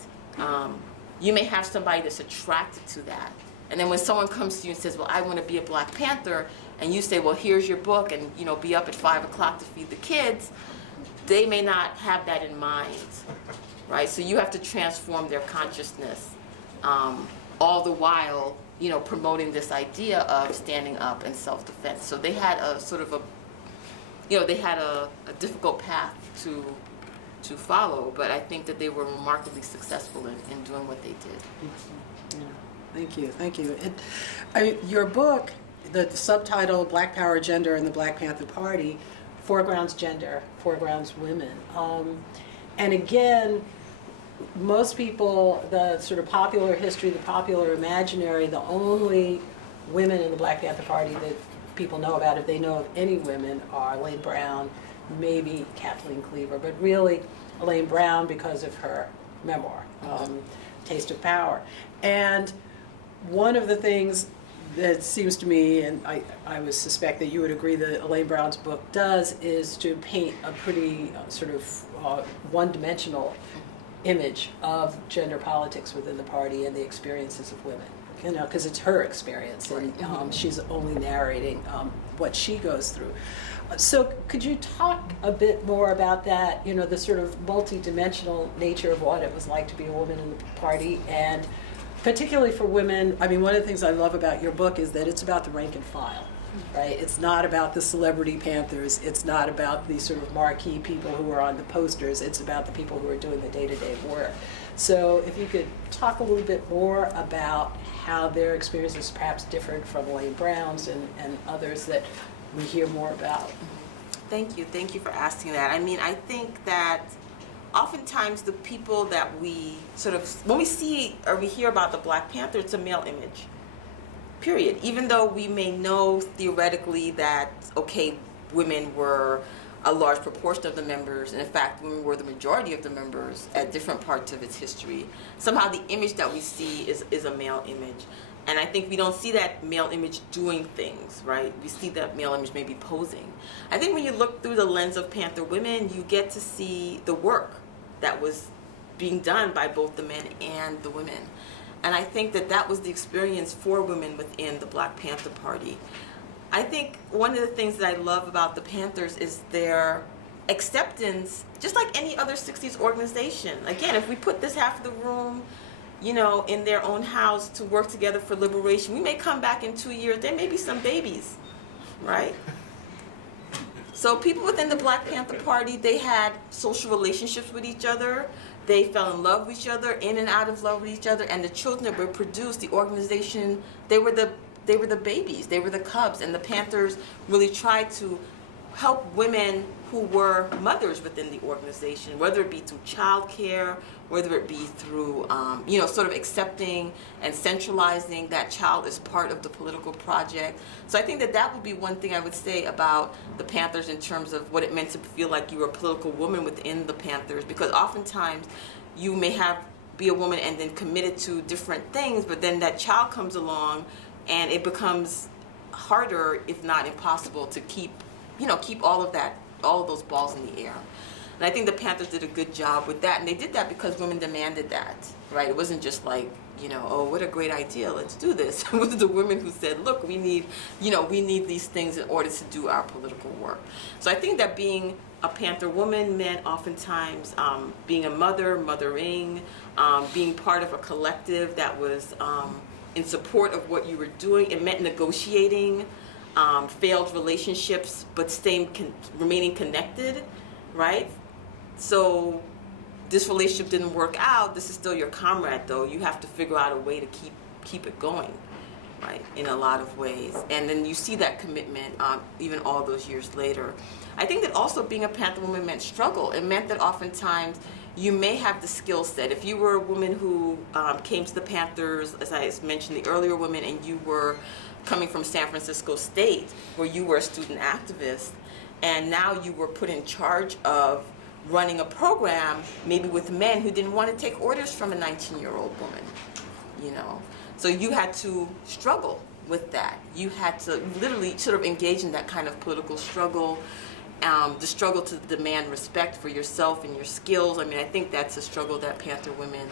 You may have somebody that's attracted to that. And then when someone comes to you and says, well, I want to be a Black Panther, and you say, well, here's your book, and be up at 5 o'clock to feed the kids, they may not have that in mind, right? So you have to transform their consciousness, all the while, promoting this idea of standing up and self-defense. So they had a sort of they had a difficult path to follow, but I think that they were remarkably successful in doing what they did. Yeah. Thank you. Your book, the subtitle, Black Power, Gender, and the Black Panther Party, foregrounds gender, foregrounds women. And again, most people, the sort of popular history, the popular imaginary, the only women in the Black Panther Party that people know about, if they know of any women, are Elaine Brown, maybe Kathleen Cleaver, but really Elaine Brown because of her memoir, Taste of Power. And one of the things that seems to me, and I would suspect that you would agree that Elaine Brown's book does, is to paint a pretty sort of one-dimensional image of gender politics within the party and the experiences of women. Because it's her experience, and she's only narrating what she goes through. So could you talk a bit more about that, the sort of multi-dimensional nature of what it was like to be a woman in the party, and particularly for women? I mean, one of the things I love about your book is that it's about the rank and file, right? It's not about the celebrity Panthers. It's not about the sort of marquee people who are on the posters. It's about the people who are doing the day-to-day work. So if you could talk a little bit more about how their experience is perhaps different from Elaine Brown's and others that we hear more about. Thank you for asking that. I mean, I think that oftentimes the people that we sort of, when we see or we hear about the Black Panther, it's a male image, period. Even though we may know theoretically that, okay, women were a large proportion of the members, and in fact, women were the majority of the members at different parts of its history, somehow the image that we see is a male image. And I think we don't see that male image doing things, right? We see that male image maybe posing. I think when you look through the lens of Panther women, you get to see the work that was being done by both the men and the women. And I think that was the experience for women within the Black Panther Party. I think one of the things that I love about the Panthers is their acceptance, just like any other 60s organization. Again, if we put this half of the room, in their own house to work together for liberation, we may come back in 2 years, there may be some babies, right? So people within the Black Panther Party, they had social relationships with each other. They fell in love with each other, in and out of love with each other, and the children that were produced, the organization, they were the babies, they were the cubs, and the Panthers really tried to help women who were mothers within the organization, whether it be through childcare, whether it be through, sort of accepting and centralizing that child as part of the political project. So I think that would be one thing I would say about the Panthers in terms of what it meant to feel like you were a political woman within the Panthers, because oftentimes you may be a woman and then committed to different things, but then that child comes along and it becomes harder, if not impossible, to keep all of those balls in the air. And I think the Panthers did a good job with that, and they did that because women demanded that, right? It wasn't just like, oh, what a great idea, let's do this. It was the women who said, look, we need these things in order to do our political work. So I think that being a Panther woman meant oftentimes being a mothering, being part of a collective that was in support of what you were doing. It meant negotiating failed relationships, but remaining connected, right? So this relationship didn't work out. This is still your comrade, though. You have to figure out a way to keep it going, right, in a lot of ways. And then you see that commitment even all those years later. I think that also being a Panther woman meant struggle. It meant that oftentimes you may have the skill set. If you were a woman who came to the Panthers, as I mentioned, the earlier women, and you were coming from San Francisco State, where you were a student activist, and now you were put in charge of running a program, maybe with men who didn't want to take orders from a 19-year-old woman, you know. So you had to struggle with that. You had to literally sort of engage in that kind of political struggle, the struggle to demand respect for yourself and your skills. I mean, I think that's a struggle that Panther women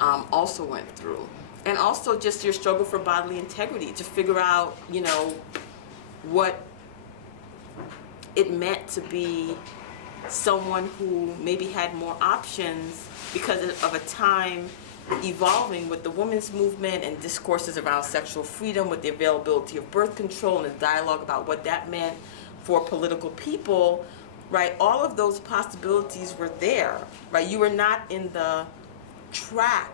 also went through. And also just your struggle for bodily integrity, to figure out, you know, what it meant to be someone who maybe had more options because of a time evolving with the women's movement and discourses around sexual freedom, with the availability of birth control and the dialogue about what that meant for political people, right? All of those possibilities were there, right? You were not in the track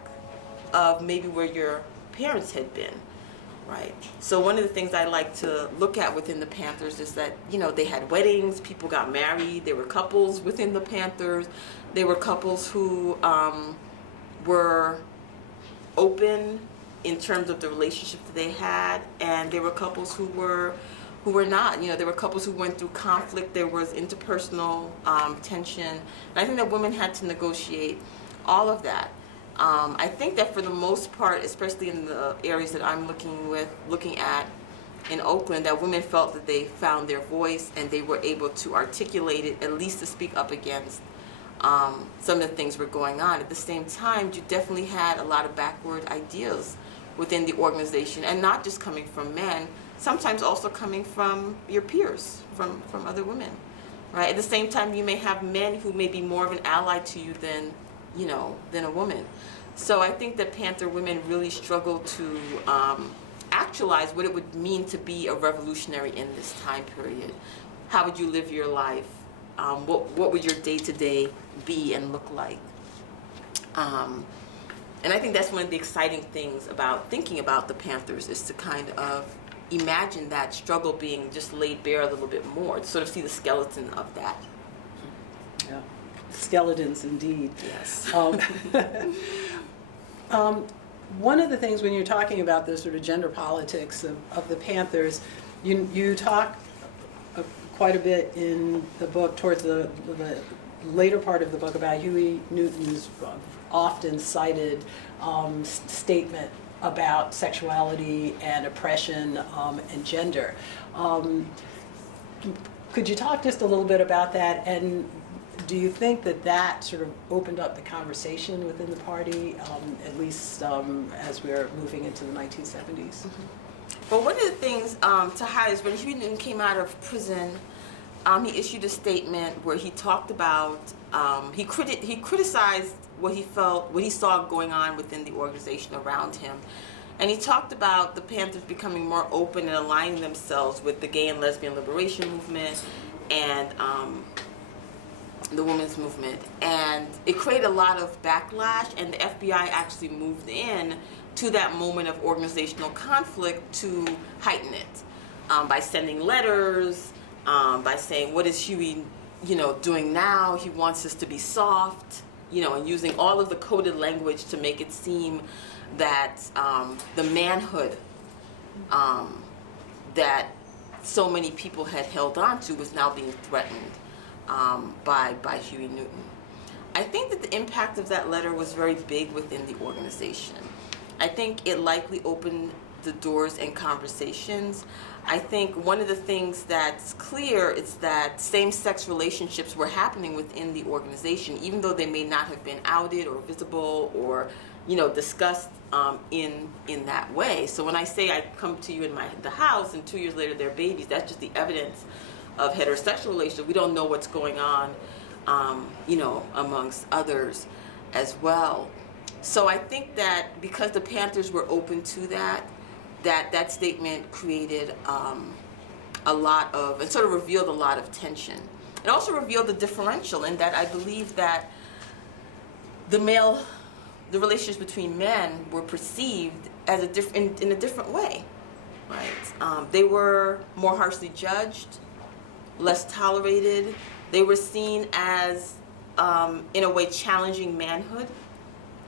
of maybe where your parents had been, right? So one of the things I like to look at within the Panthers is that, you know, they had weddings, people got married, there were couples within the Panthers, there were couples who were open in terms of the relationship that they had, and there were couples who were not. You know, there were couples who went through conflict, there was interpersonal tension, and I think that women had to negotiate all of that. I think that for the most part, especially in the areas that I'm looking at in Oakland, that women felt that they found their voice and they were able to articulate it, at least to speak up against some of the things were going on. At the same time, you definitely had a lot of backward ideas within the organization, and not just coming from men, sometimes also coming from your peers, from other women, right? At the same time, you may have men who may be more of an ally to you than, you know, than a woman. So I think that Panther women really struggled to actualize what it would mean to be a revolutionary in this time period. How would you live your life? What would your day-to-day be and look like? And I think that's one of the exciting things about thinking about the Panthers, is to kind of imagine that struggle being just laid bare a little bit more, to sort of see the skeleton of that. Yeah. Skeletons, indeed. Yes. One of the things when you're talking about the sort of gender politics of the Panthers, you talk quite a bit in the book, towards the later part of the book, about Huey Newton's often cited statement about sexuality and oppression and gender. Could you talk just a little bit about that, and do you think that sort of opened up the conversation within the party, at least as we're moving into the 1970s? Well, one of the things to highlight is when Huey Newton came out of prison, he issued a statement where he talked about, he criticized what he saw going on within the organization around him. And he talked about the Panthers becoming more open and aligning themselves with the gay and lesbian liberation movement and the women's movement. And it created a lot of backlash, and the FBI actually moved in to that moment of organizational conflict to heighten it, by sending letters, by saying, what is Huey, you know, doing now? He wants us to be soft, you know, and using all of the coded language to make it seem that the manhood that so many people had held on to was now being threatened by Huey Newton. I think that the impact of that letter was very big within the organization. I think it likely opened the doors and conversations. I think one of the things that's clear is that same-sex relationships were happening within the organization, even though they may not have been outed or visible or, you know, discussed in that way. So when I say I come to you in the house and 2 years later they're babies, that's just the evidence of heterosexual relationships. We don't know what's going on, you know, amongst others as well. So I think that because the Panthers were open to that statement created a lot of, and sort of revealed a lot of tension. It also revealed the differential in that I believe that the relationships between men were perceived as in a different way, right? They were more harshly judged, less tolerated. They were seen as, in a way, challenging manhood,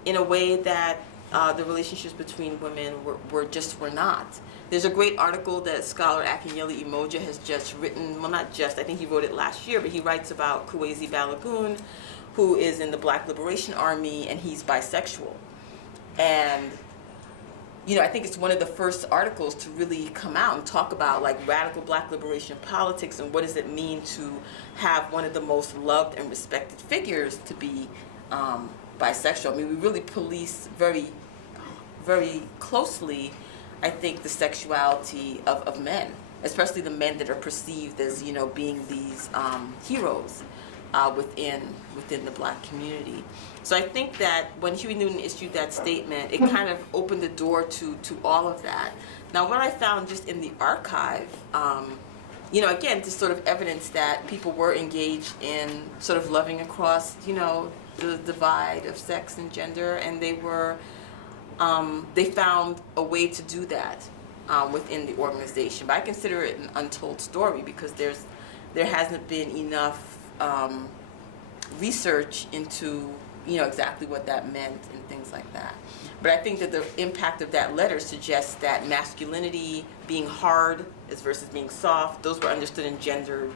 in a way that the relationships between women were not. There's a great article that scholar Akinyele Umoja has just written, well, not just, I think he wrote it last year, but he writes about Kwesi Balagoon, who is in the Black Liberation Army, and he's bisexual. And I think it's one of the first articles to really come out and talk about like radical Black liberation politics and what does it mean to have one of the most loved and respected figures to be bisexual. I mean, we really police very, very closely, I think, the sexuality of men, especially the men that are perceived as, being these heroes within the Black community. So I think that when Huey Newton issued that statement, it kind of opened the door to all of that. Now, what I found just in the archive, again, just sort of evidence that people were engaged in sort of loving across, the divide of sex and gender, and they found a way to do that within the organization. But I consider it an untold story because there hasn't been enough research into exactly what that meant and things like that. But I think that the impact of that letter suggests that masculinity being hard as versus being soft, those were understood in gendered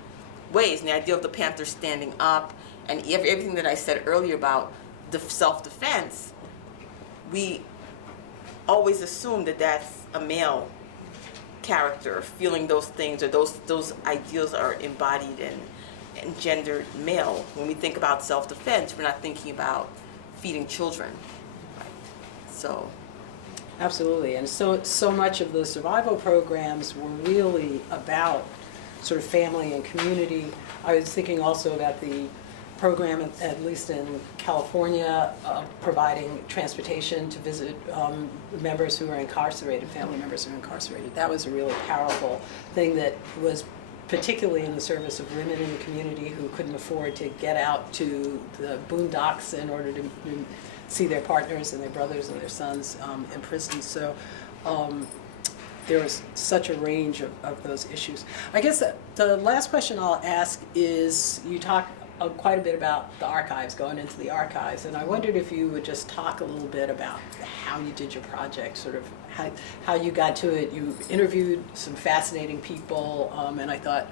ways. And the idea of the Panther standing up and everything that I said earlier about the self-defense, we always assume that that's a male character feeling those things, or those ideals are embodied in gendered male. When we think about self-defense, we're not thinking about feeding children. Right? So, Absolutely, and so much of the survival programs were really about sort of family and community. I was thinking also about the program, at least in California, providing transportation to visit members who are incarcerated, family members who are incarcerated. That was a really powerful thing that was particularly in the service of women in the community who couldn't afford to get out to the boondocks in order to see their partners and their brothers and their sons in prison. So there was such a range of those issues. I guess the last question I'll ask is, you talk quite a bit about the archives, going into the archives, and I wondered if you would just talk a little bit about how you did your project, sort of how you got to it. You interviewed some fascinating people, and I thought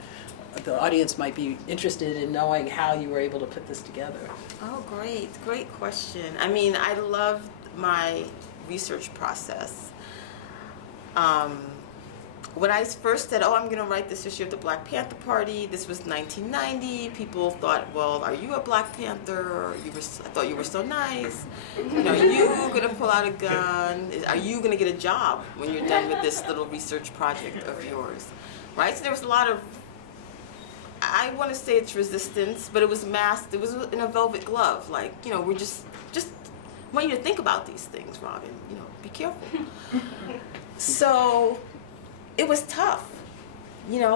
the audience might be interested in knowing how you were able to put this together. Oh, great question. I mean, I loved my research process. When I first said, I'm going to write this issue of the Black Panther Party, this was 1990, people thought, well, are you a Black Panther? I thought you were so nice. Are you going to pull out a gun? Are you going to get a job when you're done with this little research project of yours? Right? So there was a lot of, I want to say it's resistance, but it was masked. It was in a velvet glove. Like, we're just want you to think about these things, Robyn. Be careful. So it was tough,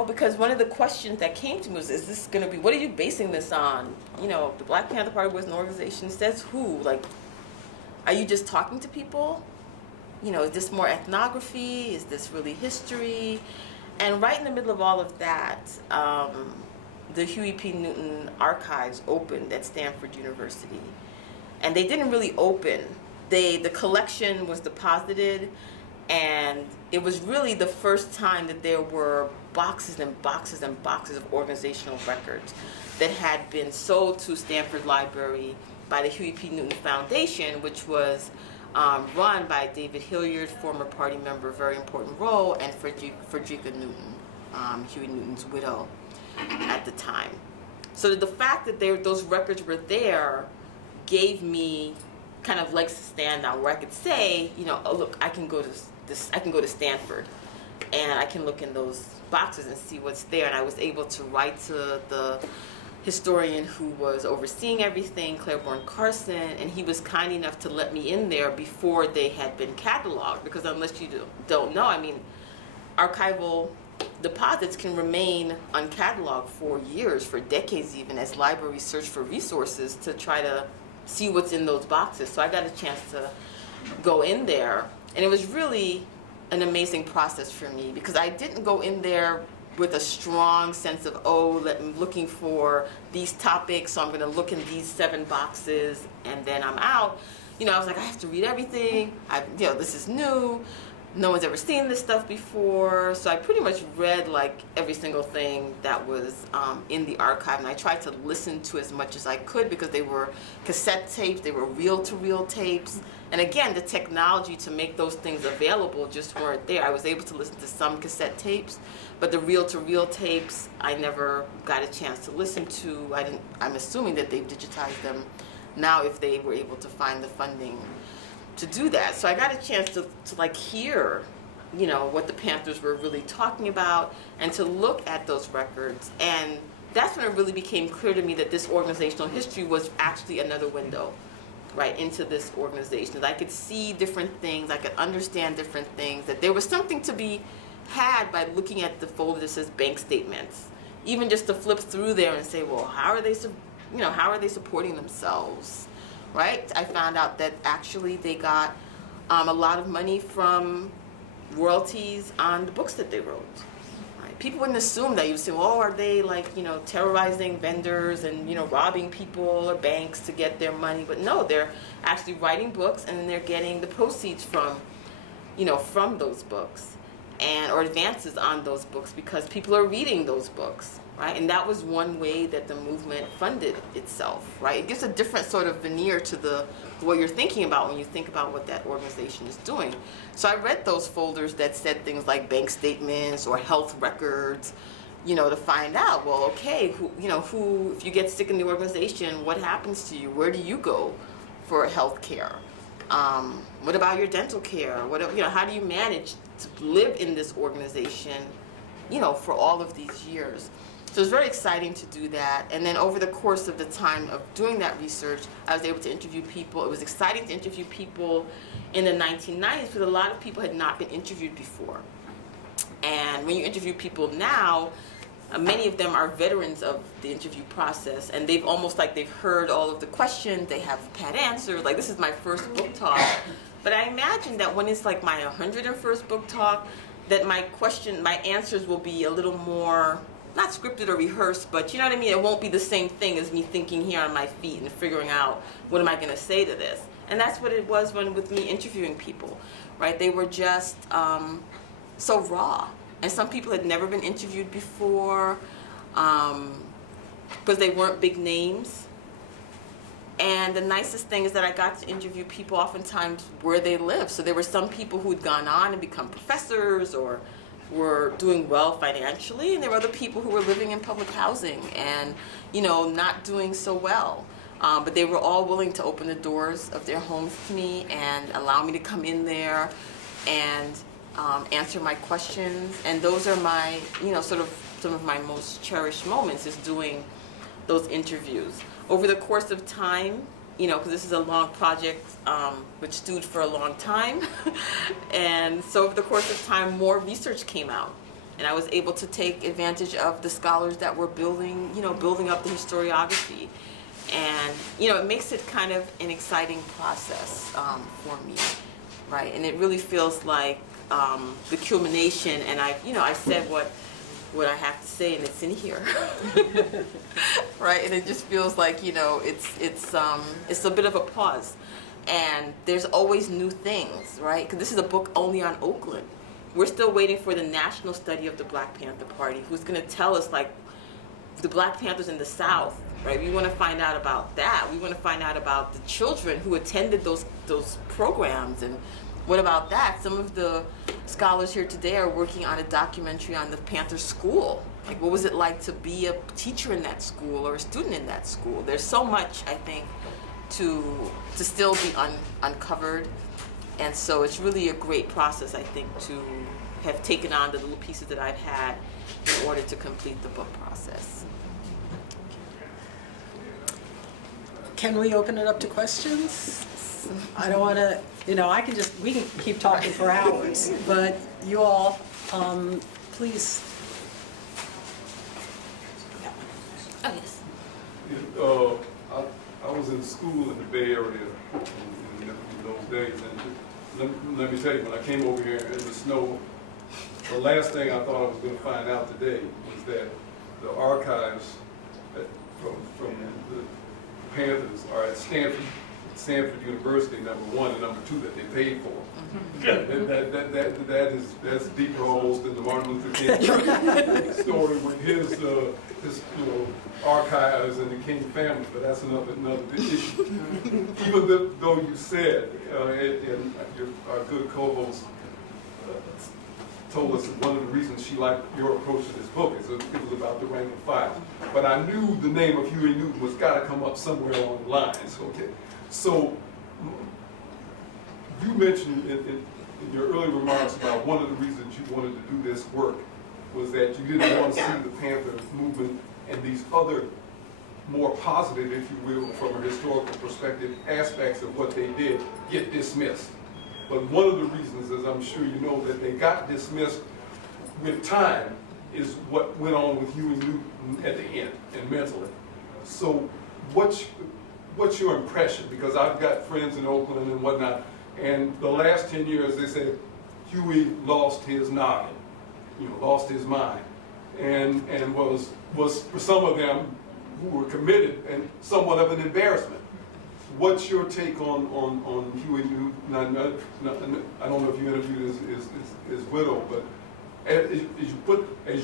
because one of the questions that came to me was, is this going to be, what are you basing this on? The Black Panther Party was an organization, says who? Like, are you just talking to people? Is this more ethnography? Is this really history? And right in the middle of all of that, the Huey P. Newton archives opened at Stanford University. And they didn't really open. The collection was deposited, and it was really the first time that there were boxes and boxes and boxes of organizational records that had been sold to Stanford Library by the Huey P. Newton Foundation, which was run by David Hilliard, former party member, very important role, and Frederica Newton, Huey Newton's widow at the time. So the fact that those records were there gave me kind of legs to stand on, where I could say, oh, look, I can go to Stanford, and I can look in those boxes and see what's there. And I was able to write to the historian who was overseeing everything, Claiborne Carson, and he was kind enough to let me in there before they had been cataloged, because unless you don't know, I mean, archival deposits can remain uncatalogued for years, for decades even, as libraries search for resources to try to see what's in those boxes. So I got a chance to go in there, and it was really an amazing process for me because I didn't go in there with a strong sense of, oh, I'm looking for these topics, so I'm going to look in these 7 boxes, and then I'm out. You know, I was like, I have to read everything. This is new. No one's ever seen this stuff before. So I pretty much read like every single thing that was in the archive, and I tried to listen to as much as I could because they were cassette tapes, they were reel-to-reel tapes. And again, the technology to make those things available just weren't there. I was able to listen to some cassette tapes, but the reel-to-reel tapes, I never got a chance to listen to. I'm assuming that they've digitized them now if they were able to find the funding to do that. So I got a chance to like hear, you know, what the Panthers were really talking about and to look at those records. And that's when it really became clear to me that this organizational history was actually another window, right, into this organization. That I could see different things, I could understand different things, that there was something to be had by looking at the folder that says bank statements. Even just to flip through there and say, well, how are they supporting themselves? Right? I found out that actually they got a lot of money from royalties on the books that they wrote. Right? People wouldn't assume that. You would say, well, are they like, you know, terrorizing vendors and, you know, robbing people or banks to get their money? But no, they're actually writing books and then they're getting the proceeds from, you know, from those books or advances on those books because people are reading those books. Right? And that was one way that the movement funded itself, right? It gives a different sort of veneer to what you're thinking about when you think about what that organization is doing. So I read those folders that said things like bank statements or health records, you know, to find out, well, okay, if you get sick in the organization, what happens to you? Where do you go for health care? What about your dental care? How do you manage to live in this organization, you know, for all of these years? So it was very exciting to do that. And then over the course of the time of doing that research, I was able to interview people. It was exciting to interview people in the 1990s because a lot of people had not been interviewed before. And when you interview people now, many of them are veterans of the interview process, and they've heard all of the questions, they have pat answers. Like, this is my first book talk. But I imagine that when it's like my 101st book talk, that my answers will be a little more, not scripted or rehearsed, but you know what I mean? It won't be the same thing as me thinking here on my feet and figuring out what am I going to say to this. And that's what it was with me interviewing people, right? They were just so raw. And some people had never been interviewed before because they weren't big names. And the nicest thing is that I got to interview people oftentimes where they live. So there were some people who had gone on and become professors or were doing well financially, and there were other people who were living in public housing and, you know, not doing so well. But they were all willing to open the doors of their homes to me and allow me to come in there and answer my questions. And those are my, you know, sort of some of my most cherished moments is doing those interviews. Over the course of time, you know, because this is a long project which stewed for a long time. And so over the course of time, more research came out. And I was able to take advantage of the scholars that were building up the historiography. And, you know, it makes it kind of an exciting process for me, right? And it really feels like the culmination, and I said what I have to say, and it's in here, right? And it just feels like, you know, it's a bit of a pause, and there's always new things, right? Because this is a book only on Oakland. We're still waiting for the national study of the Black Panther Party, who's going to tell us like the Black Panthers in the South, right? We want to find out about that. We want to find out about the children who attended those programs, and what about that? Some of the scholars here today are working on a documentary on the Panther school. Like, what was it like to be a teacher in that school or a student in that school? There's so much, I think, to still be uncovered. And so it's really a great process, I think, to have taken on the little pieces that I've had in order to complete the book process. Can we open it up to questions? I don't want to, you know, we can keep talking for hours, but you all, please. Oh, yes. I was in school in the Bay Area in those days, and let me tell you, when I came over here in the snow, the last thing I thought I was going to find out today was that the archives from the Panthers are at Stanford University, number one, and number two, that they paid for. That's deeper almost than the Martin Luther King story with his archives and the King family, but that's another issue. Even though you said, and our good co-host told us that one of the reasons she liked your approach to this book is it was about the rank and file. But I knew the name of Huey Newton was got to come up somewhere along the lines. Okay, so you mentioned in your early remarks about one of the reasons you wanted to do this work was that you didn't want to see the Panther movement and these other more positive, if you will, from a historical perspective, aspects of what they did get dismissed. But one of the reasons, as I'm sure you know, that they got dismissed with time is what went on with Huey Newton at the end and mentally. So what's your impression? Because I've got friends in Oakland and whatnot, and the last 10 years they said Huey lost his noggin, lost his mind, and was for some of them who were committed and somewhat of an embarrassment. What's your take on Huey Newton? I don't know if you interviewed his widow, but as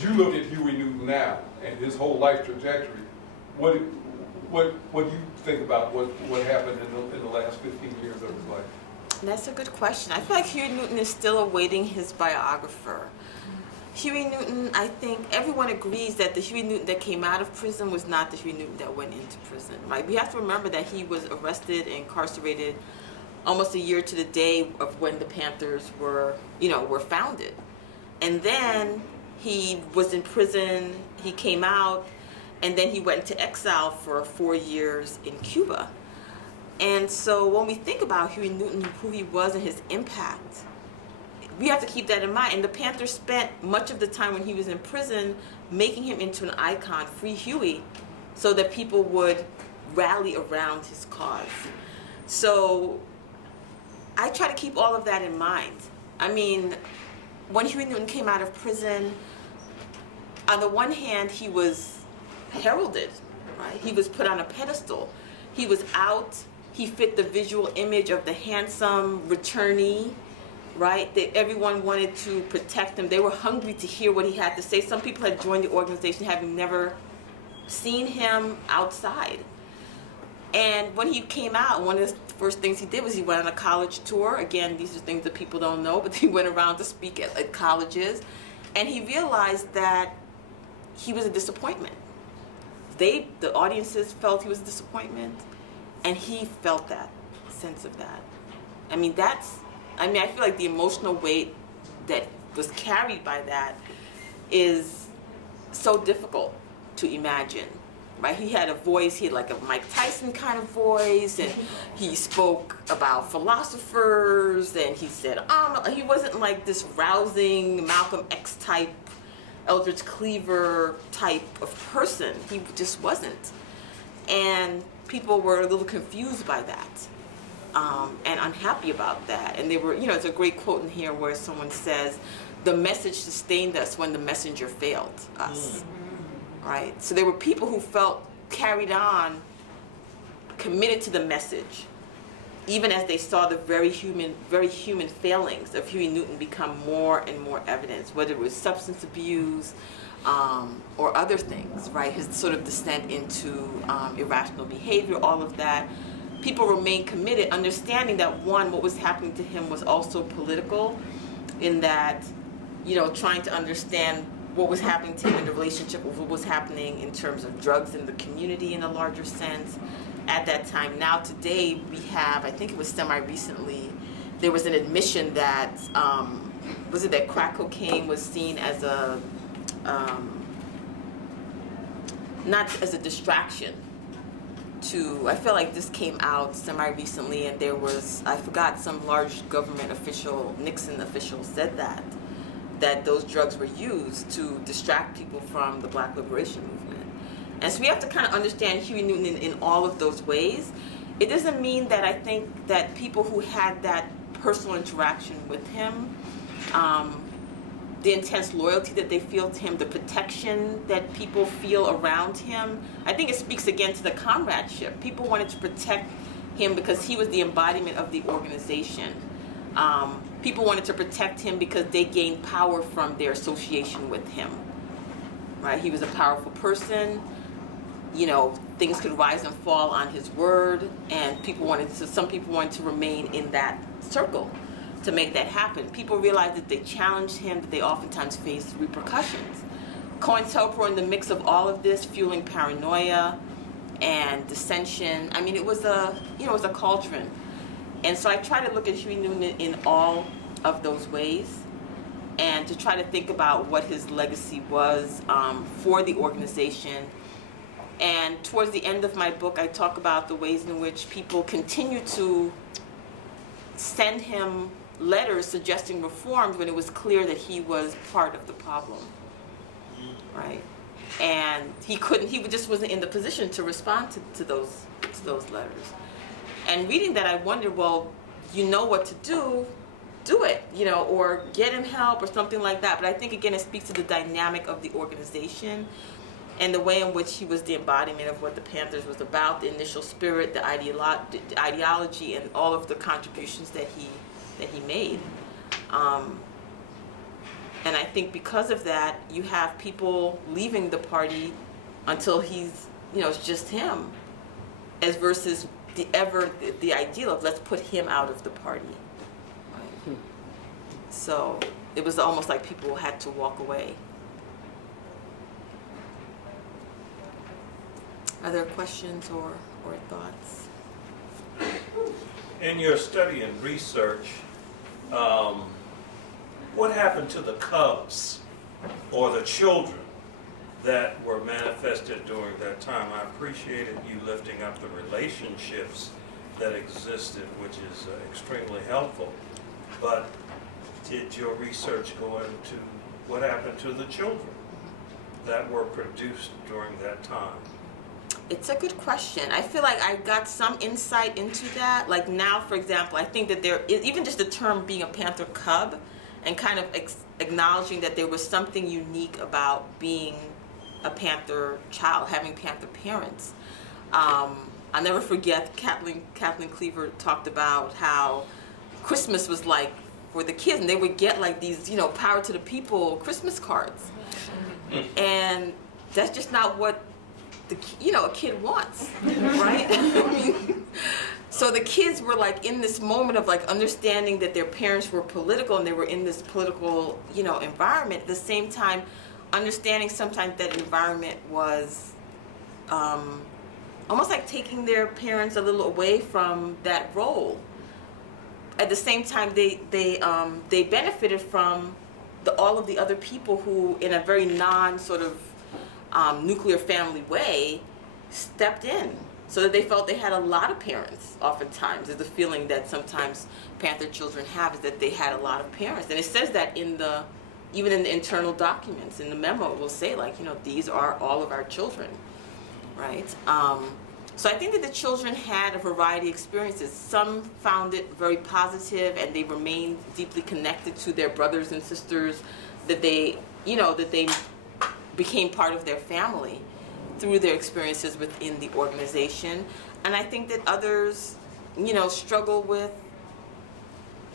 you look at Huey Newton now and his whole life trajectory, what do you think about what happened in the last 15 years of his life? That's a good question. I feel like Huey Newton is still awaiting his biographer. Huey Newton, I think everyone agrees that the Huey Newton that came out of prison was not the Huey Newton that went into prison, right? We have to remember that he was arrested and incarcerated almost a year to the day of when the Panthers were founded. And then he was in prison, he came out, and then he went into exile for 4 years in Cuba. And so when we think about Huey Newton, who he was and his impact, we have to keep that in mind. And the Panthers spent much of the time when he was in prison making him into an icon, Free Huey, so that people would rally around his cause. So I try to keep all of that in mind. I mean, when Huey Newton came out of prison, on the one hand, he was heralded, right? He was put on a pedestal. He was out. He fit the visual image of the handsome returnee, right? That everyone wanted to protect him. They were hungry to hear what he had to say. Some people had joined the organization having never seen him outside. And when he came out, one of the first things he did was he went on a college tour. Again, these are things that people don't know, but he went around to speak at colleges. And he realized that he was a disappointment. The audiences felt he was a disappointment, and he felt that sense of that. I feel like the emotional weight that was carried by that is so difficult to imagine, right? He had a voice, he had like a Mike Tyson kind of voice, and he spoke about philosophers, and he said, he wasn't like this rousing Malcolm X type, Eldridge Cleaver type of person. He just wasn't. And people were a little confused by that. And unhappy about that. And they were, it's a great quote in here where someone says, the message sustained us when the messenger failed us, right? So there were people who felt carried on, committed to the message, even as they saw the very human failings of Huey Newton become more and more evident, whether it was substance abuse or other things, right? His sort of descent into irrational behavior, all of that. People remained committed, understanding that what was happening to him was also political, in that, trying to understand what was happening to him in the relationship with what was happening in terms of drugs in the community in a larger sense at that time. Now today we have, I think it was semi-recently, there was an admission that, that crack cocaine was seen as not as a distraction I feel like this came out semi-recently, and there was, I forgot, some large government official, Nixon official, said that those drugs were used to distract people from the Black Liberation Movement. And so we have to kind of understand Huey Newton in all of those ways. It doesn't mean that I think that people who had that personal interaction with him, the intense loyalty that they feel to him, the protection that people feel around him. I think it speaks again to the comradeship. People wanted to protect him because he was the embodiment of the organization. People wanted to protect him because they gained power from their association with him. Right? He was a powerful person. You know, things could rise and fall on his word, and some people wanted to remain in that circle to make that happen. People realized that they challenged him, that they oftentimes faced repercussions. COINTELPRO in the mix of all of this, fueling paranoia and dissension. I mean, it was a cauldron. And so I try to look at Huey Newton in all of those ways, and to try to think about what his legacy was for the organization. And towards the end of my book, I talk about the ways in which people continue to send him letters suggesting reforms when it was clear that he was part of the problem, right? And he just wasn't in the position to respond to those letters. And reading that, I wondered, well, you know what to do it, you know, or get him help or something like that. But I think, again, it speaks to the dynamic of the organization and the way in which he was the embodiment of what the Panthers was about, the initial spirit, the ideology, and all of the contributions that he made. And I think because of that, you have people leaving the party until he's, you know, it's just him, as versus the ideal of let's put him out of the party. Right? So it was almost like people had to walk away. Are there questions or thoughts? In your study and research, what happened to the cubs or the children that were manifested during that time? I appreciated you lifting up the relationships that existed, which is extremely helpful. But did your research go into what happened to the children that were produced during that time? It's a good question. I feel like I got some insight into that. Like now, for example, I think that there is, even just the term being a Panther cub and kind of acknowledging that there was something unique about being a Panther child, having Panther parents. I'll never forget Kathleen Cleaver talked about how Christmas was like for the kids, and they would get like these, you know, power to the people Christmas cards. And that's just not what a kid wants, right? I mean, so the kids were like in this moment of like understanding that their parents were political and they were in this political, you know, environment. At the same time, understanding sometimes that environment was almost like taking their parents a little away from that role. At the same time, they benefited from all of the other people who, in a very non sort of nuclear family way, stepped in, so that they felt they had a lot of parents. Oftentimes, there's the feeling that sometimes Panther children have, is that they had a lot of parents, and it says that even in the internal documents, in the memo, it will say like, you know, these are all of our children, right? So I think that the children had a variety of experiences. Some found it very positive, and they remained deeply connected to their brothers and sisters, that they became part of their family through their experiences within the organization. And I think that others, you know, struggle with,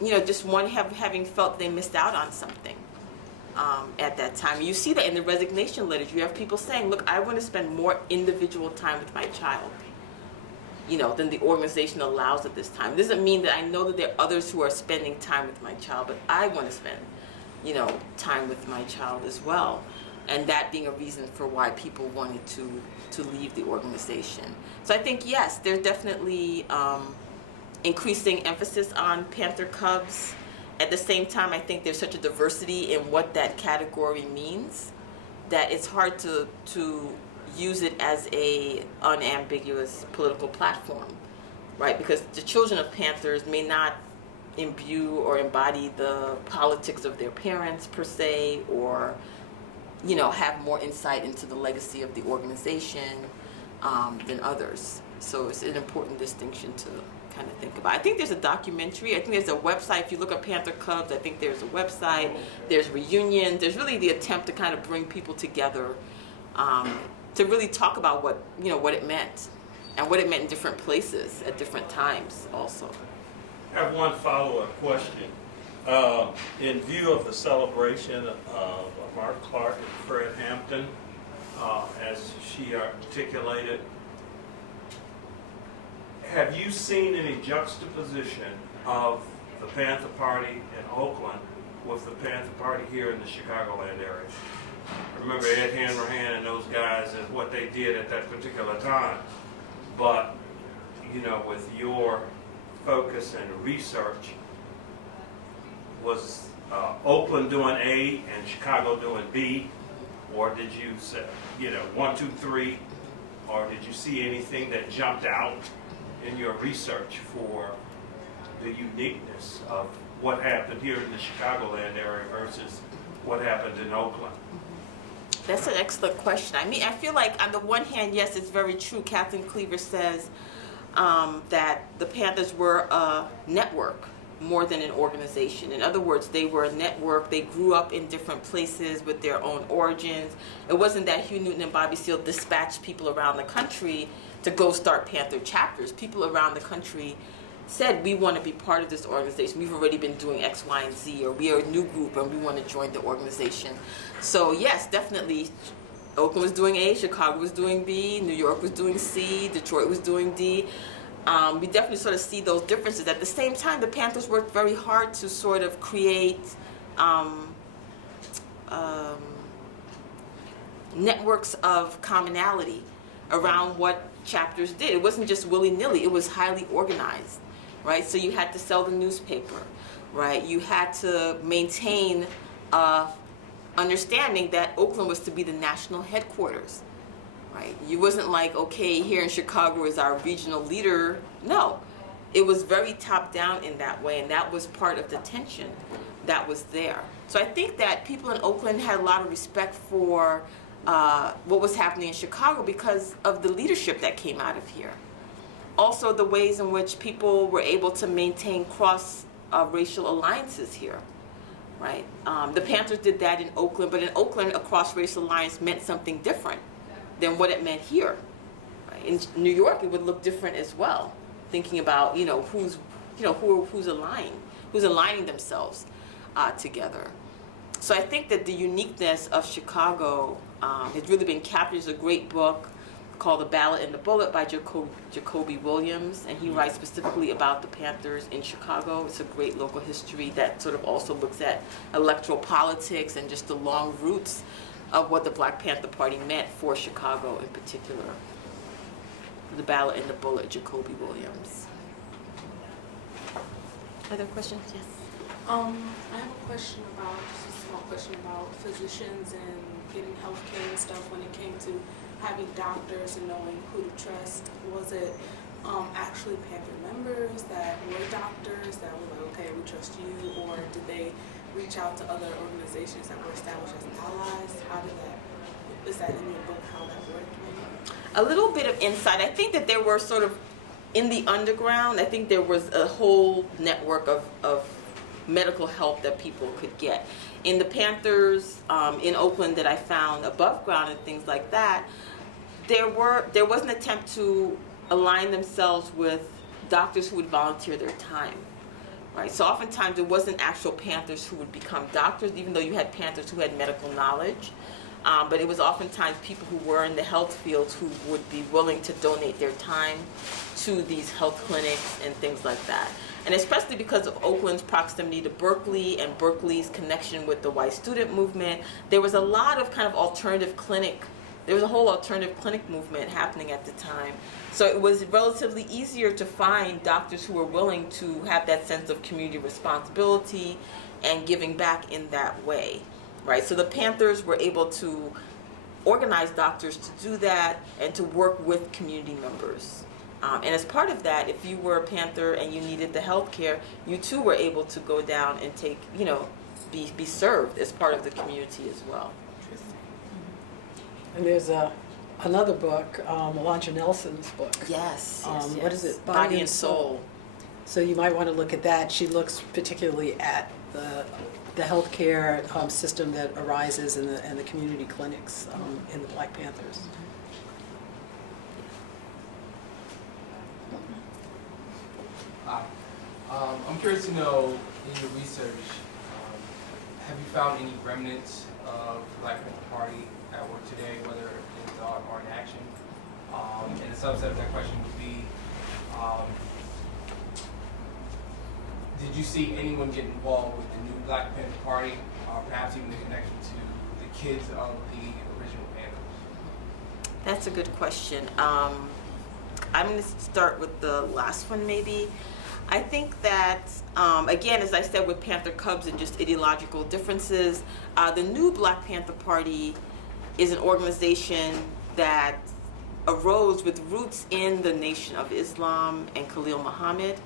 you know, just having felt they missed out on something at that time. You see that in the resignation letters. You have people saying, look, I want to spend more individual time with my child, you know, than the organization allows at this time. It doesn't mean that I know that there are others who are spending time with my child, but I want to spend, you know, time with my child as well. And that being a reason for why people wanted to leave the organization. So I think, yes, there's definitely increasing emphasis on Panther cubs. At the same time, I think there's such a diversity in what that category means that it's hard to use it as a unambiguous political platform, right? Because the children of Panthers may not imbue or embody the politics of their parents per se, or, you know, have more insight into the legacy of the organization than others. So it's an important distinction to kind of think about. I think there's a documentary. I think there's a website. If you look up Panther Cubs, I think there's a website. There's reunions. There's really the attempt to kind of bring people together to really talk about what it meant and what it meant in different places at different times also. I have one follow-up question. In view of the celebration of Mark Clark and Fred Hampton, as she articulated, have you seen any juxtaposition of the Panther Party in Oakland with the Panther Party here in the Chicagoland area? Remember Ed Hanrahan and those guys and what they did at that particular time. But, with your focus and research, was Oakland doing A and Chicago doing B? Or did you say, 1, 2, 3? Or did you see anything that jumped out in your research for the uniqueness of what happened here in the Chicagoland area versus what happened in Oakland? That's an excellent question. I mean, I feel like on the one hand, yes, it's very true. Kathleen Cleaver says that the Panthers were a network more than an organization. In other words, they were a network. They grew up in different places with their own origins. It wasn't that Hugh Newton and Bobby Seale dispatched people around the country to go start Panther chapters. People around the country said, we want to be part of this organization. We've already been doing X, Y, and Z, or we are a new group and we want to join the organization. So yes, definitely, Oakland was doing A, Chicago was doing B, New York was doing C, Detroit was doing D. We definitely sort of see those differences. At the same time, the Panthers worked very hard to sort of create networks of commonality around what chapters did. It wasn't just willy-nilly. It was highly organized, right? So you had to sell the newspaper, right? You had to maintain understanding that Oakland was to be the national headquarters, right? You wasn't like, okay, here in Chicago is our regional leader. No, it was very top-down in that way, and that was part of the tension that was there. So I think that people in Oakland had a lot of respect for what was happening in Chicago because of the leadership that came out of here. Also, the ways in which people were able to maintain cross-racial alliances here, right? The Panthers did that in Oakland, but in Oakland, a cross-racial alliance meant something different than what it meant here. Right? In New York, it would look different as well, thinking about who's aligning themselves together. So I think that the uniqueness of Chicago has really been captured. There's a great book called The Ballot and the Bullet by Jacoby Williams, and he writes specifically about the Panthers in Chicago. It's a great local history that sort of also looks at electoral politics and just the long roots of what the Black Panther Party meant for Chicago in particular. The Ballot and the Bullet, Jacoby Williams. Other questions? Yes. I have a question about, just a small question about physicians and getting health care and stuff when it came to having doctors and knowing who to trust. Was it actually Panther members that were doctors that were like, okay, we trust you, or did they reach out to other organizations that were established as allies? How did that, is that in your book, how that worked maybe? A little bit of insight. I think that there were sort of, in the underground, I think there was a whole network of medical help that people could get. In the Panthers in Oakland that I found above ground and things like that, there was an attempt to align themselves with doctors who would volunteer their time, right? So oftentimes it wasn't actual Panthers who would become doctors, even though you had Panthers who had medical knowledge. But it was oftentimes people who were in the health fields who would be willing to donate their time to these health clinics and things like that. And especially because of Oakland's proximity to Berkeley and Berkeley's connection with the white student movement, there was a lot of kind of alternative clinic. There was a whole alternative clinic movement happening at the time. So it was relatively easier to find doctors who were willing to have that sense of community responsibility and giving back in that way, right? So the Panthers were able to organize doctors to do that and to work with community members. And as part of that, if you were a Panther and you needed the health care, you too were able to go down and take, be served as part of the community as well. And there's a another book, Alonja Nelson's book. Yes. What is it? Body and Soul. So you might want to look at that. She looks particularly at the healthcare system that arises in the community clinics in the Black Panthers. Hi. I'm curious to know, in your research, have you found any remnants of the Black Panther Party at work today, whether in thought or in action? And a subset of that question would be, did you see anyone get involved with the new Black Panther Party, perhaps even the connection to the kids of the original Panthers? That's a good question. I'm going to start with the last one, maybe. I think that, again, as I said with Panther Cubs and just ideological differences, the new Black Panther Party is an organization that arose with roots in the Nation of Islam and Khalil Muhammad.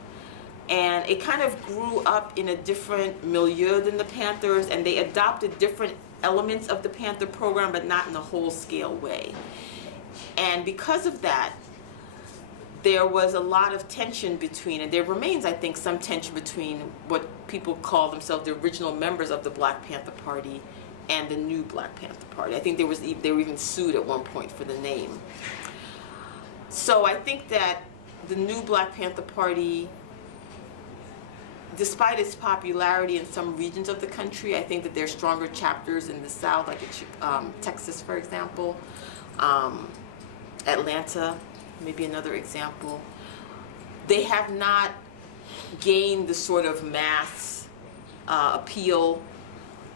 And it kind of grew up in a different milieu than the Panthers, and they adopted different elements of the Panther program, but not in a whole-scale way. And because of that, there was a lot of tension between, and there remains, I think, some tension between what people call themselves the original members of the Black Panther Party and the new Black Panther Party. I think they were even sued at one point for the name. So I think that the new Black Panther Party, despite its popularity in some regions of the country, I think that there are stronger chapters in the South, like in Texas, for example, Atlanta, maybe another example. They have not gained the sort of mass appeal,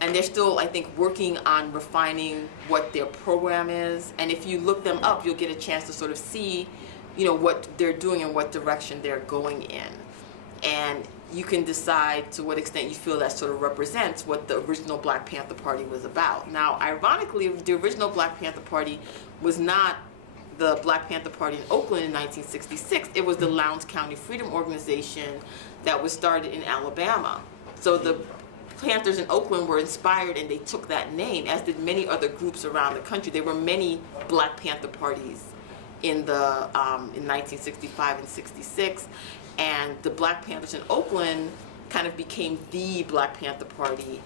and they're still, I think, working on refining what their program is. And if you look them up, you'll get a chance to sort of see, what they're doing and what direction they're going in. And you can decide to what extent you feel that sort of represents what the original Black Panther Party was about. Now, ironically, the original Black Panther Party was not the Black Panther Party in Oakland in 1966. It was the Lowndes County Freedom Organization that was started in Alabama. So the Panthers in Oakland were inspired, and they took that name, as did many other groups around the country. There were many Black Panther parties in 1965 and 66. And the Black Panthers in Oakland kind of became the Black Panther Party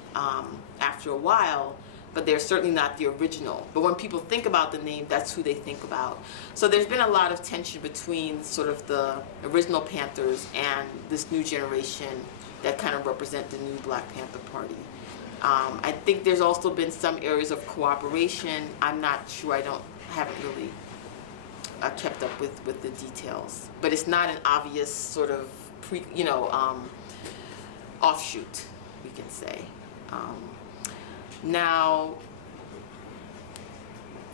after a while, but they're certainly not the original. But when people think about the name, that's who they think about. So there's been a lot of tension between sort of the original Panthers and this new generation that kind of represent the new Black Panther Party. I think there's also been some areas of cooperation. I'm not sure, haven't really kept up with the details, but it's not an obvious sort of offshoot, we can say. Now,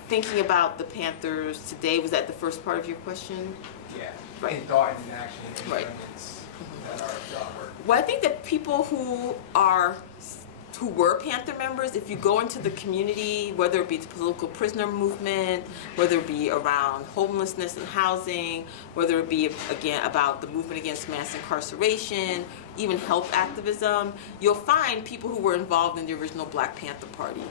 thinking about the Panthers today, was that the first part of your question? Yeah, Right. in thought and in action, and Right. remnants that are job work. Well, I think that people who were Panther members, if you go into the community, whether it be the political prisoner movement, whether it be around homelessness and housing, whether it be, again, about the movement against mass incarceration, even health activism, you'll find people who were involved in the original Black Panther Party.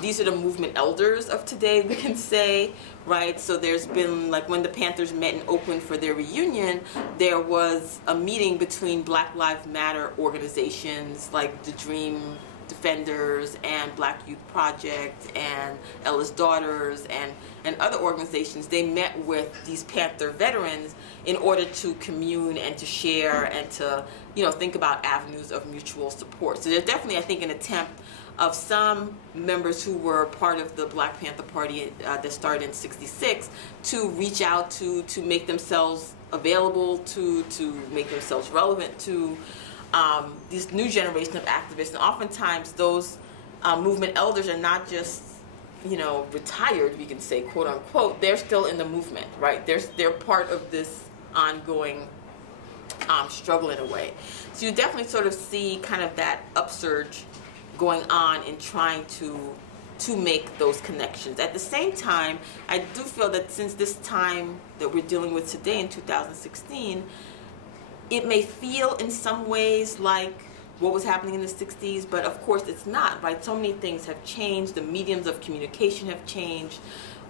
These are the movement elders of today, we can say, right? So there's been, like when the Panthers met in Oakland for their reunion, there was a meeting between Black Lives Matter organizations like the Dream Defenders and Black Youth Project and Ella's Daughters and other organizations. They met with these Panther veterans in order to commune and to share and to, think about avenues of mutual support. So there's definitely, I think, an attempt of some members who were part of the Black Panther Party that started in '66 to reach out to make themselves available, to make themselves relevant to this new generation of activists. And oftentimes those movement elders are not just, retired, we can say, quote unquote, they're still in the movement, right? They're part of this ongoing struggle in a way. So you definitely sort of see kind of that upsurge going on in trying to make those connections. At the same time, I do feel that since this time that we're dealing with today in 2016, it may feel in some ways like what was happening in the 60s, but of course it's not, right? So many things have changed. The mediums of communication have changed.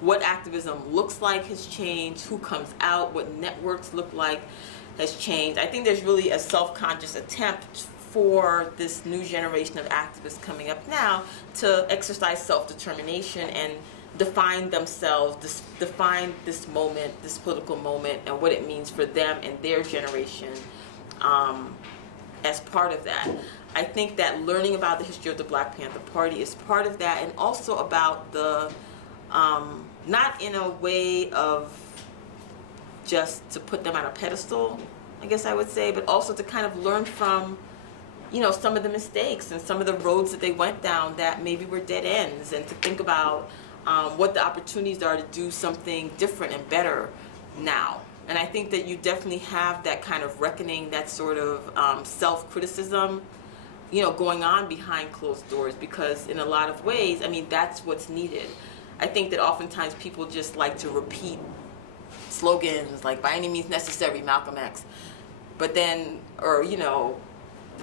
what activism looks like has changed, who comes out, what networks look like has changed. I think there's really a self-conscious attempt for this new generation of activists coming up now to exercise self-determination and define themselves, define this moment, this political moment, and what it means for them and their generation as part of that. I think that learning about the history of the Black Panther Party is part of that, and also about the, not in a way of just to put them on a pedestal, I guess I would say, but also to kind of learn from, you know, some of the mistakes and some of the roads that they went down that maybe were dead ends, and to think about what the opportunities are to do something different and better now. And I think that you definitely have that kind of reckoning, that sort of self-criticism, you know, going on behind closed doors, because in a lot of ways, I mean, that's what's needed. I think that oftentimes people just like to repeat slogans like by any means necessary, Malcolm X, but then, or, you know,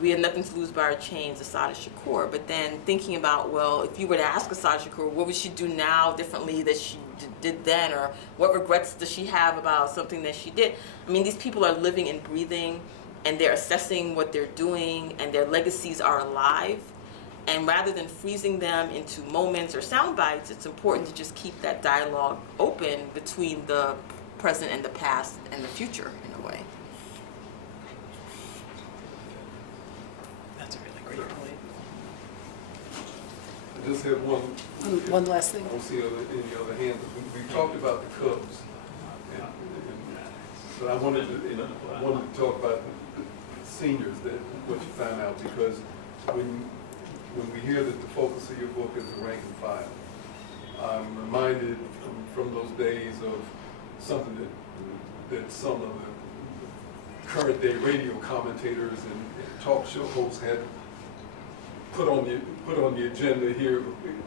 we have nothing to lose by our chains, Assata Shakur. But then thinking about, well, if you were to ask Assata Shakur, what would she do now differently that she did then, or what regrets does she have about something that she did? I mean, these people are living and breathing, and they're assessing what they're doing, and their legacies are alive. And rather than freezing them into moments or sound bites, it's important to just keep that dialogue open between the present and the past and the future, in a way. That's a really great point. I just have One last thing. I don't see any other hands. We talked about the Cubs, but I wanted to talk about the seniors, that what you found out, because when we hear that the focus of your book is the rank and file, I'm reminded from those days of something that some of the current day radio commentators and talk show hosts had put on the agenda here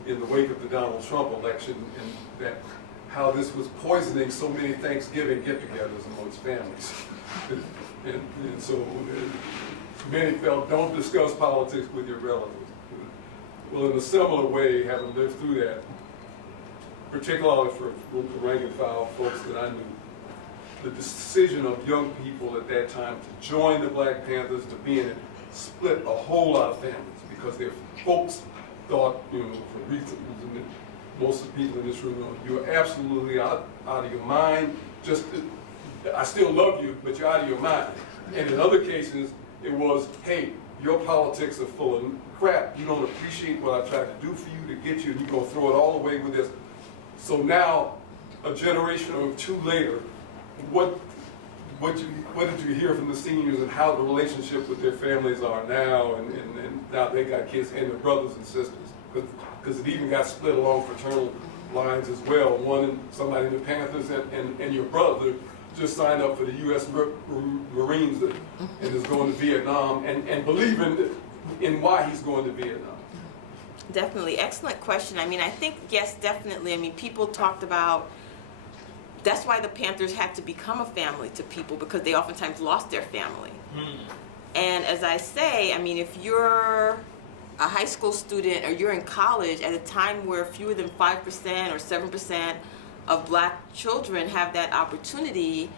in the wake of the Donald Trump election, and that how this was poisoning so many Thanksgiving get-togethers amongst families. and so many felt, don't discuss politics with your relatives. Well, in a similar way, having lived through that, particularly for the rank and file folks that I knew, the decision of young people at that time to join the Black Panthers, to be in it, split a whole lot of families, because their folks thought, you know, for reasons, and most of the people in this room know, you're absolutely out of your mind. Just, I still love you, but you're out of your mind. And in other cases, it was, hey, your politics are full of crap. You don't appreciate what I tried to do for you to get you, and you're going to throw it all away with this. So now, a generation or two later, what did you hear from the seniors, and how the relationship with their families are now, and now they got kids and their brothers and sisters, because it even got split along fraternal lines as well. Somebody in the Panthers and your brother just signed up for the U.S. Marines and is going to Vietnam, and believing in why he's going to Vietnam. Definitely. Excellent question. I mean, I think, yes, definitely. I mean, people talked about, that's why the Panthers had to become a family to people, because they oftentimes lost their family. And as I say, I mean, if you're a high school student or you're in college at a time where fewer than 5% or 7% of Black children have that opportunity,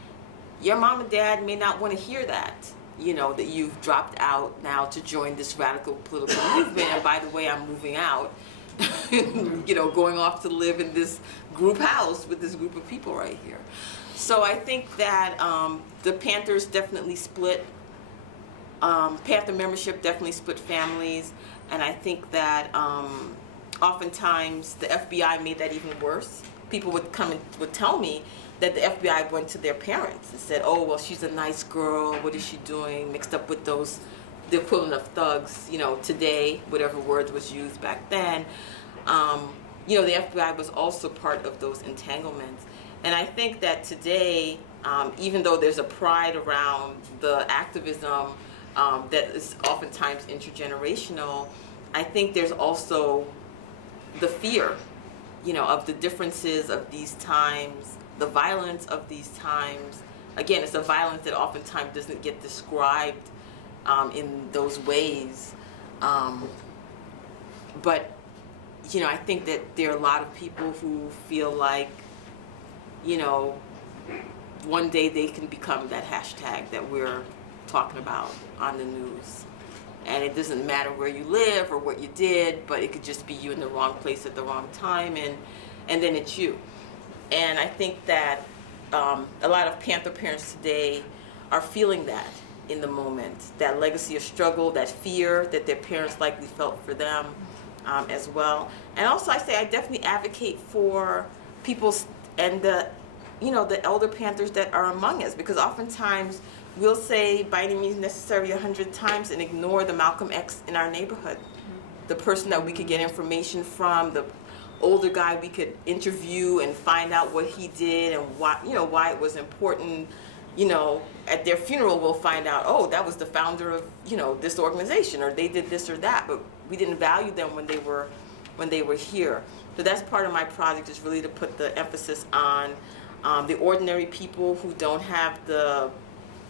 your mom and dad may not want to hear that, you know, that you've dropped out now to join this radical political movement, and by the way, I'm moving out, you know, going off to live in this group house with this group of people right here. So I think that the Panthers definitely split, Panther membership definitely split families, and I think that oftentimes the FBI made that even worse. People would come and would tell me that the FBI went to their parents and said, oh, well, she's a nice girl, what is she doing, mixed up with those, the equivalent of thugs, you know, today, whatever word was used back then. You know, the FBI was also part of those entanglements. And I think that today, even though there's a pride around the activism that is oftentimes intergenerational, I think there's also the fear, you know, of the differences of these times, the violence of these times. Again, it's a violence that oftentimes doesn't get described in those ways. But I think that there are a lot of people who feel like, one day they can become that hashtag that we're talking about on the news. And it doesn't matter where you live or what you did, but it could just be you in the wrong place at the wrong time, and then it's you. And I think that a lot of Panther parents today are feeling that in the moment, that legacy of struggle, that fear that their parents likely felt for them as well. And also I definitely advocate for people and the elder Panthers that are among us, because oftentimes we'll say by any means necessary 100 times and ignore the Malcolm X in our neighborhood, the person that we could get information from, the older guy we could interview and find out what he did and why it was important. At their funeral we'll find out, oh, that was the founder of this organization, or they did this or that, but we didn't value them when they were here. So that's part of my project, is really to put the emphasis on the ordinary people who don't have the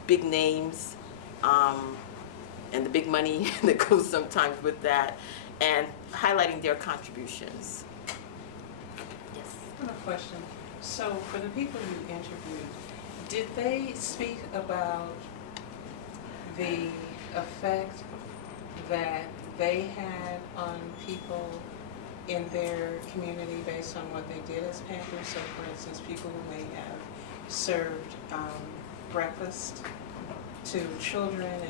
big names and the big money that goes sometimes with that, and highlighting their contributions. Yes. I have a question. So for the people you interviewed, did they speak about the effect that they had on people in their community based on what they did as Panthers? So for instance, people who may have served breakfast to children and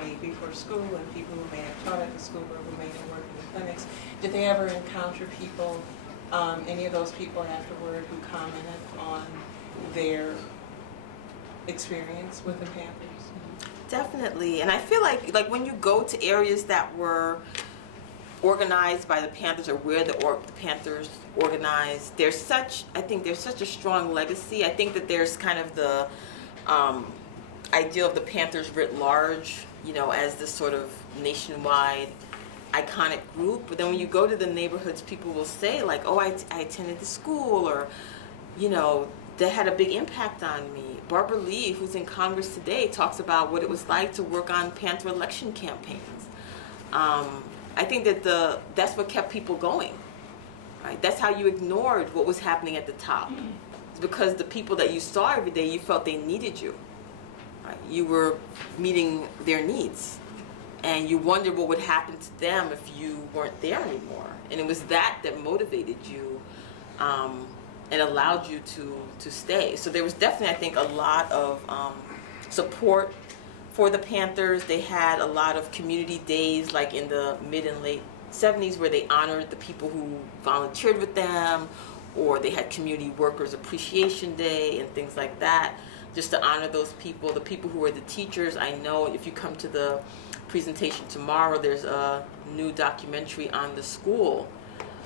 who may be for school, and people who may have taught at the school or who may have worked in the clinics. Did they ever encounter people, any of those people afterward, who commented on their experience with the Panthers? Definitely. And I feel like when you go to areas that were organized by the Panthers, or where the Panthers organized, there's such a strong legacy. I think that there's kind of the idea of the Panthers writ large, as this sort of nationwide iconic group. But then when you go to the neighborhoods, people will say like, oh, I attended the school, or, that had a big impact on me. Barbara Lee, who's in Congress today, talks about what it was like to work on Panther election campaigns. I think that that's what kept people going, right? That's how you ignored what was happening at the top. It's because the people that you saw every day, you felt they needed you. Right? You were meeting their needs, and you wondered what would happen to them if you weren't there anymore. And it was that motivated you and allowed you to stay. So there was definitely, I think, a lot of support for the Panthers. They had a lot of community days, like in the mid and late 70s, where they honored the people who volunteered with them, or they had Community Workers Appreciation Day and things like that, just to honor those people. The people who were the teachers, I know if you come to the presentation tomorrow, there's a new documentary on the school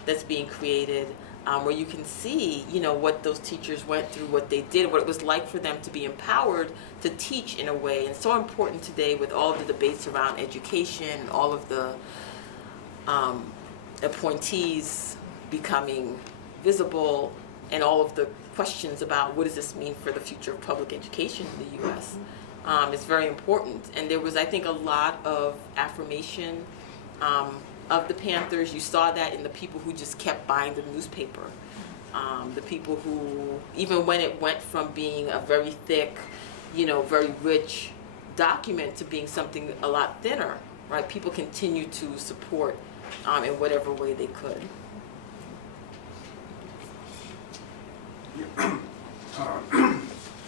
that's being created, where you can see, what those teachers went through, what they did, what it was like for them to be empowered to teach in a way. And so important today with all of the debates around education, and all of the appointees becoming visible, and all of the questions about what does this mean for the future of public education in the U.S. It's very important. And there was, I think, a lot of affirmation of the Panthers. You saw that in the people who just kept buying the newspaper. The people who, even when it went from being a very thick, very rich document to being something a lot thinner, right? People continue to support in whatever way they could.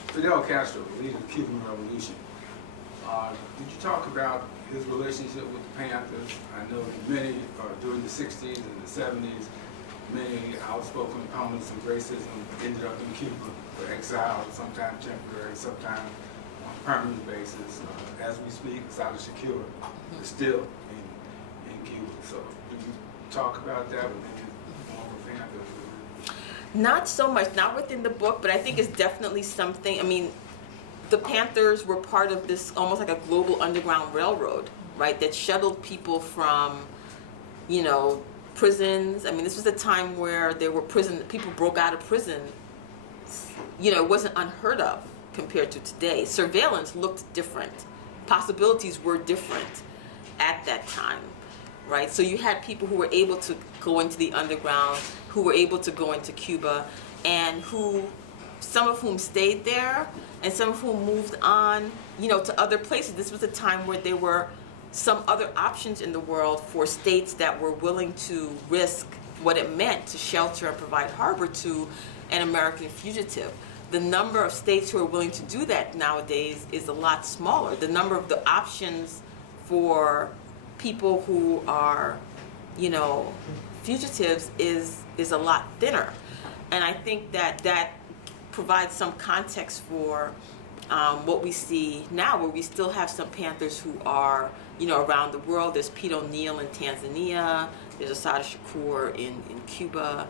Fidel Castro, the leader of the Cuban Revolution. Did you talk about his relationship with the Panthers? I know that many, during the 60s and the 70s, many outspoken opponents of racism ended up in Cuba for exile, sometimes temporary, sometimes on a permanent basis. As we speak, Sada Shakur is still in Cuba. So did you talk about that with any former Panthers? Not so much, not within the book, but I think it's definitely something. I mean, the Panthers were part of this almost like a global underground railroad, right, that shuttled people from, prisons. I mean, this was a time where there were people broke out of prison. It wasn't unheard of compared to today. Surveillance looked different. Possibilities were different at that time. right? So you had people who were able to go into the underground, who were able to go into Cuba, and some of whom stayed there, and some of whom moved on, to other places. This was a time where there were some other options in the world for states that were willing to risk what it meant to shelter and provide harbor to an American fugitive. The number of states who are willing to do that nowadays is a lot smaller. The number of the options for people who are, fugitives is a lot thinner. And I think that provides some context for what we see now, where we still have some Panthers who are, around the world. There's Pete O'Neill in Tanzania. There's Assata Shakur in Cuba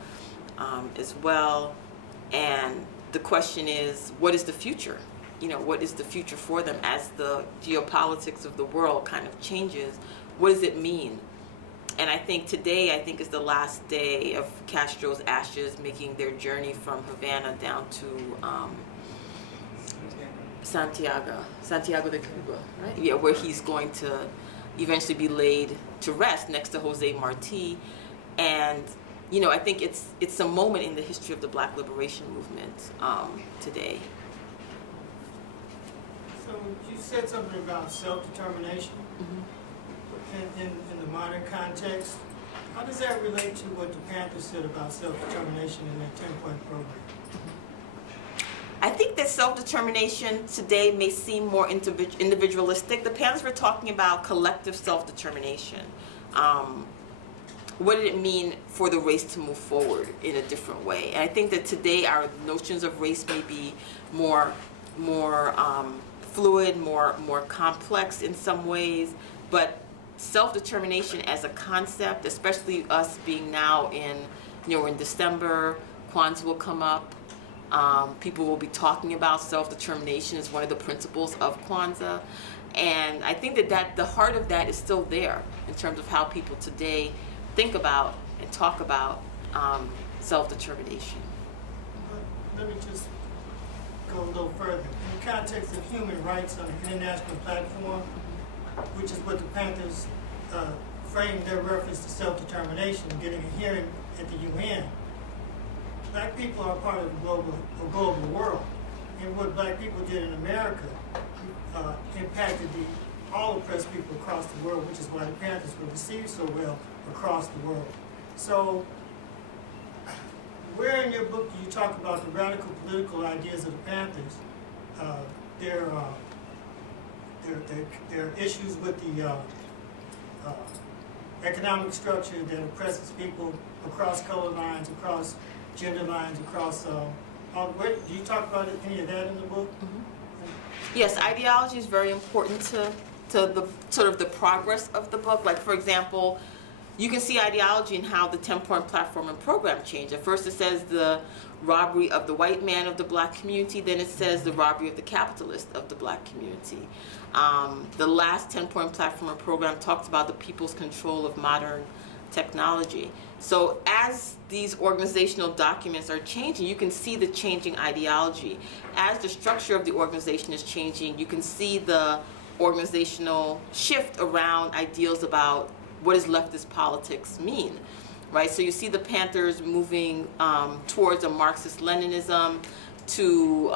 as well. And the question is, what is the future? What is the future for them as the geopolitics of the world kind of changes? What does it mean? And I think today, is the last day of Castro's ashes making their journey from Havana down to Santiago de Cuba, right? Yeah, where he's going to eventually be laid to rest next to Jose Marti. And I think it's a moment in the history of the Black liberation movement today. So you said something about self-determination in the modern context. How does that relate to what the Panthers said about self-determination in their 10-point program? I think that self-determination today may seem more individualistic. The Panthers were talking about collective self-determination. What did it mean for the race to move forward in a different way? And I think that today our notions of race may be more fluid, more complex in some ways, but self-determination as a concept, especially us being now we're in December, Kwanzaa will come up. People will be talking about self-determination as one of the principles of Kwanzaa. And I think that the heart of that is still there in terms of how people today think about and talk about self-determination. Let me just go a little further. In the context of human rights on an international platform, which is what the Panthers framed their reference to self-determination, getting a hearing at the UN, Black people are part of the global world. And what Black people did in America impacted all oppressed people across the world, which is why the Panthers were received so well across the world. So, where in your book do you talk about the radical political ideas of the Panthers? There are issues with the economic structure that oppresses people across color lines, across gender lines, across. Do you talk about any of that in the book? Yes, ideology is very important to the sort of the progress of the book. Like, for example, you can see ideology in how the 10-point platform and program changed. At first it says the robbery of the white man of the Black community, then it says the robbery of the capitalist of the Black community. The last 10-point platform and program talks about the people's control of modern technology. So as these organizational documents are changing, you can see the changing ideology. As the structure of the organization is changing, you can see the organizational shift around ideals about what does leftist politics mean, right? So you see the Panthers moving towards a Marxist-Leninism to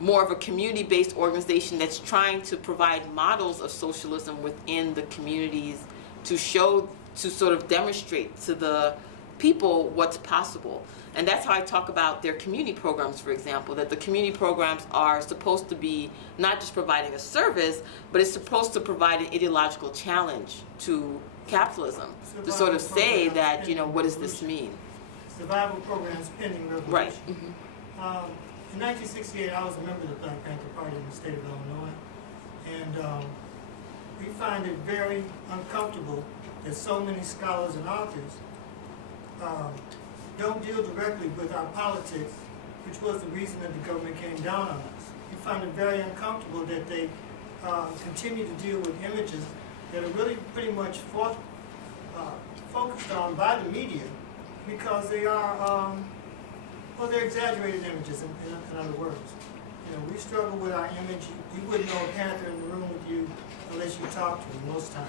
more of a community-based organization that's trying to provide models of socialism within the communities to sort of demonstrate to the people what's possible. And that's how I talk about their community programs, for example, that the community programs are supposed to be not just providing a service, but it's supposed to provide an ideological challenge to capitalism, to sort of say that, what does this mean? Survival programs pending revolution. Right. In 1968, I was a member of the Black Panther Party in the state of Illinois, and we find it very uncomfortable that so many scholars and authors don't deal directly with our politics, which was the reason that the government came down on us. We find it very uncomfortable that they continue to deal with images that are really pretty much focused on by the media, because they are, they're exaggerated images, in other words. We struggle with our image. You wouldn't know a Panther in the room with you unless you talk to him most times.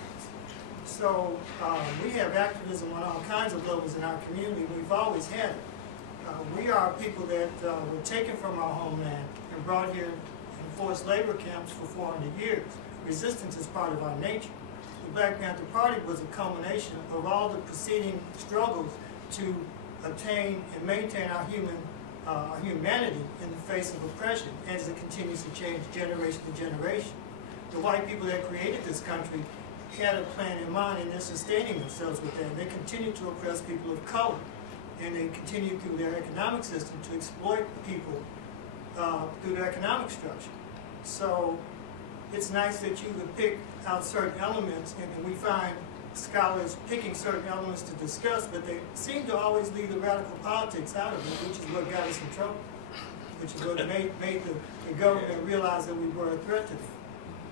So we have activism on all kinds of levels in our community. We've always had it. We are people that were taken from our homeland and brought here in forced labor camps for 400 years. Resistance is part of our nature. The Black Panther Party was a culmination of all the preceding struggles to obtain and maintain our humanity in the face of oppression as it continues to change generation to generation. The white people that created this country had a plan in mind, and they're sustaining themselves with that. They continue to oppress people of color, and they continue through their economic system to exploit people through their economic structure. So it's nice that you would pick out certain elements, and we find scholars picking certain elements to discuss, but they seem to always leave the radical politics out of it, which is what got us in trouble, which is what made the government realize that we were a threat to them.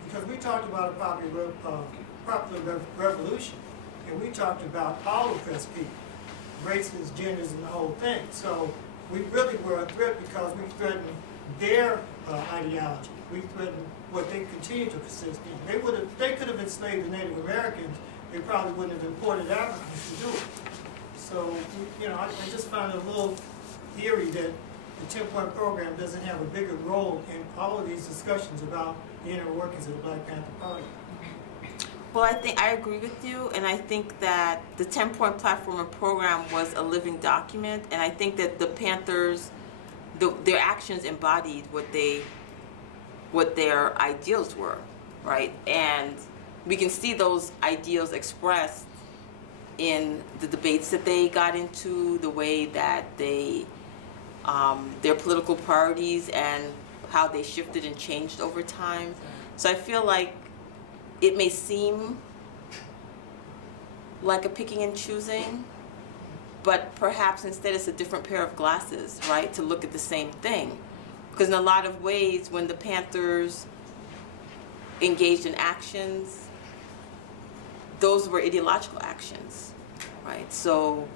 Because we talked about a popular revolution, and we talked about all oppressed people, races, genders, and the whole thing. So we really were a threat because we threatened their ideology. We threatened what they continue to persist in. They could have enslaved the Native Americans. They probably wouldn't have imported Africans to do it. So, I just found it a little eerie that the 10-point program doesn't have a bigger role in all of these discussions about the inner workings of the Black Panther Party. Well, I agree with you, and I think that the 10-point platform and program was a living document, and I think that the Panthers, their actions embodied what their ideals were, right? And we can see those ideals expressed in the debates that they got into, the way that they, their political priorities and how they shifted and changed over time. So I feel like it may seem like a picking and choosing, but perhaps instead it's a different pair of glasses, right, to look at the same thing. Because in a lot of ways, when the Panthers engaged in actions, those were ideological actions, right? So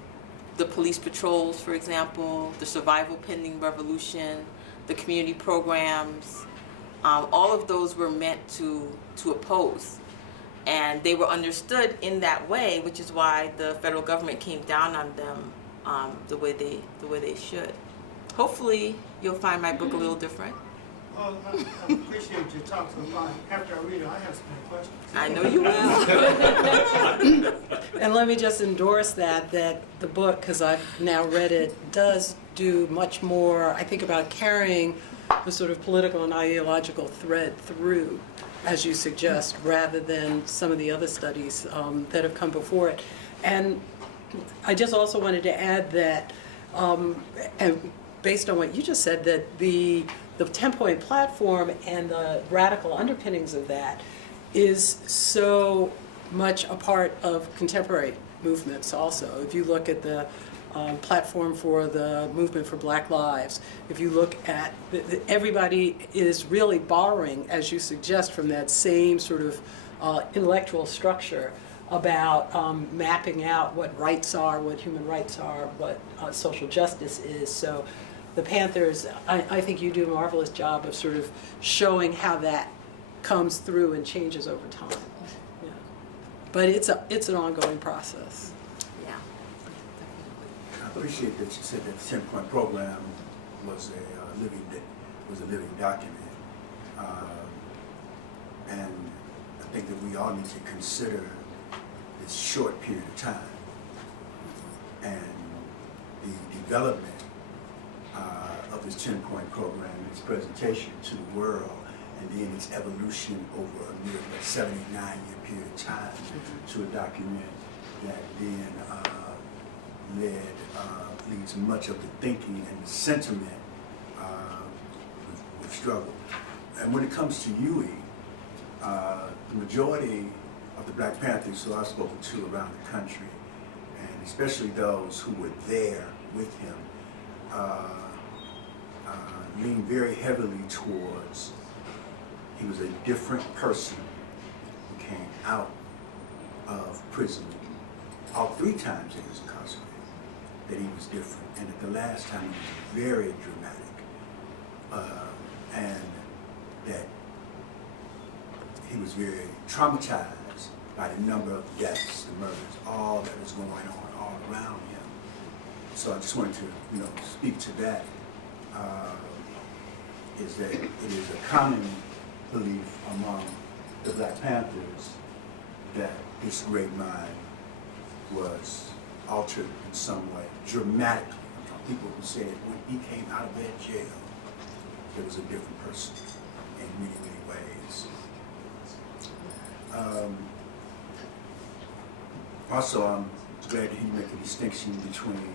the police patrols, for example, the survival pending revolution, the community programs, all of those were meant to oppose. And they were understood in that way, which is why the federal government came down on them the way they should. Hopefully, you'll find my book a little different. Well, I appreciate your talk so far. After I read it, I have some more questions. I know you will. And let me just endorse that the book, because I've now read it, does do much more, I think, about carrying the sort of political and ideological thread through, as you suggest, rather than some of the other studies that have come before it. And I just also wanted to add that, and based on what you just said, that the 10-point platform and the radical underpinnings of that is so much a part of contemporary movements also. If you look at the platform for the movement for Black Lives, if you look at, everybody is really borrowing, as you suggest, from that same sort of intellectual structure about mapping out what rights are, what human rights are, what social justice is. So the Panthers, I think you do a marvelous job of sort of showing how that comes through and changes over time. Yeah. But it's an ongoing process. Yeah. I appreciate that you said that the 10-point program was a living document, and I think that we all need to consider this short period of time and the development of this 10-point program and its presentation to the world, and then its evolution over a near 79-year period of time to a document that then leads much of the thinking and the sentiment with struggle. And when it comes to Huey, the majority of the Black Panthers who I've spoken to around the country, and especially those who were there with him, lean very heavily towards he was a different person who came out of prison. All 3 times he was incarcerated, that he was different, and at the last time he was very dramatic, and that he was very traumatized by the number of deaths, the murders, all that is going on all around him. So I just wanted to, speak to that. Is that it is a common belief among the Black Panthers that this great mind was altered in some way, dramatically. People who said when he came out of that jail, there was a different person in many, many ways. Also, I'm glad to hear you make a distinction between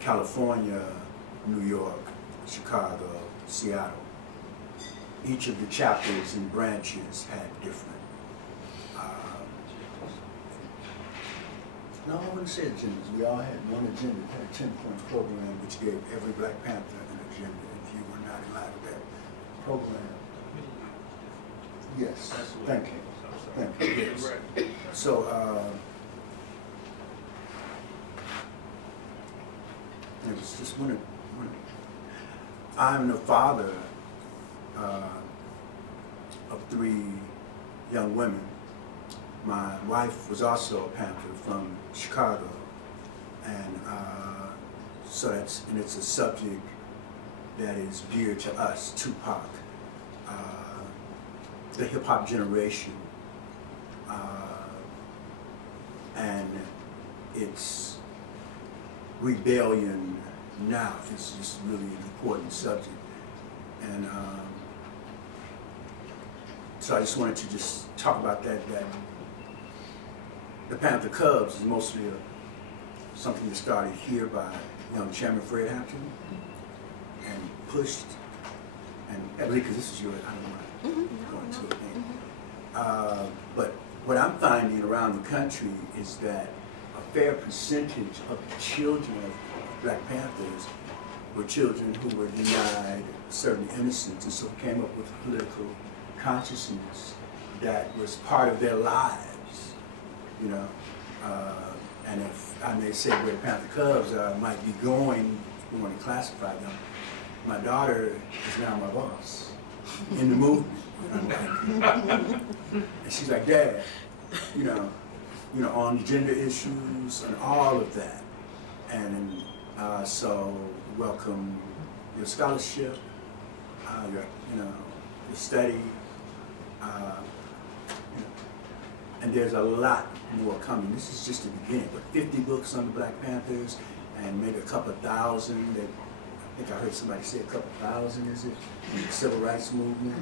California, New York, Chicago, Seattle. Each of the chapters and branches had different. No, I wouldn't say agendas. We all had one agenda. We had a 10-point program which gave every Black Panther an agenda. If you were not in line with that program, yes. Thank you. Thank you. Yes. So, it was just one. I'm the father of 3 young women. My wife was also a Panther from Chicago, and so it's a subject that is dear to us. Tupac, the hip hop generation, and its rebellion now is just really an important subject. And so I just wanted to just talk about that the Panther Cubs is mostly something that started here by young Chairman Fred Hampton and pushed, and Emily, because this is your, I don't want to go into it. But what I'm finding around the country is that a fair percentage of the children of Black Panthers were children who were denied certain innocence, and so came up with political consciousness that was part of their lives. And if I may say where the Panther Cubs might be going, we want to classify them. My daughter is now my boss in the movement. And she's like, Dad, on gender issues and all of that. And so welcome your scholarship, your study, and there's a lot more coming. This is just the beginning, but 50 books on the Black Panthers, and maybe a couple of thousand that, I think I heard somebody say a couple thousand, is it? In the Civil Rights Movement,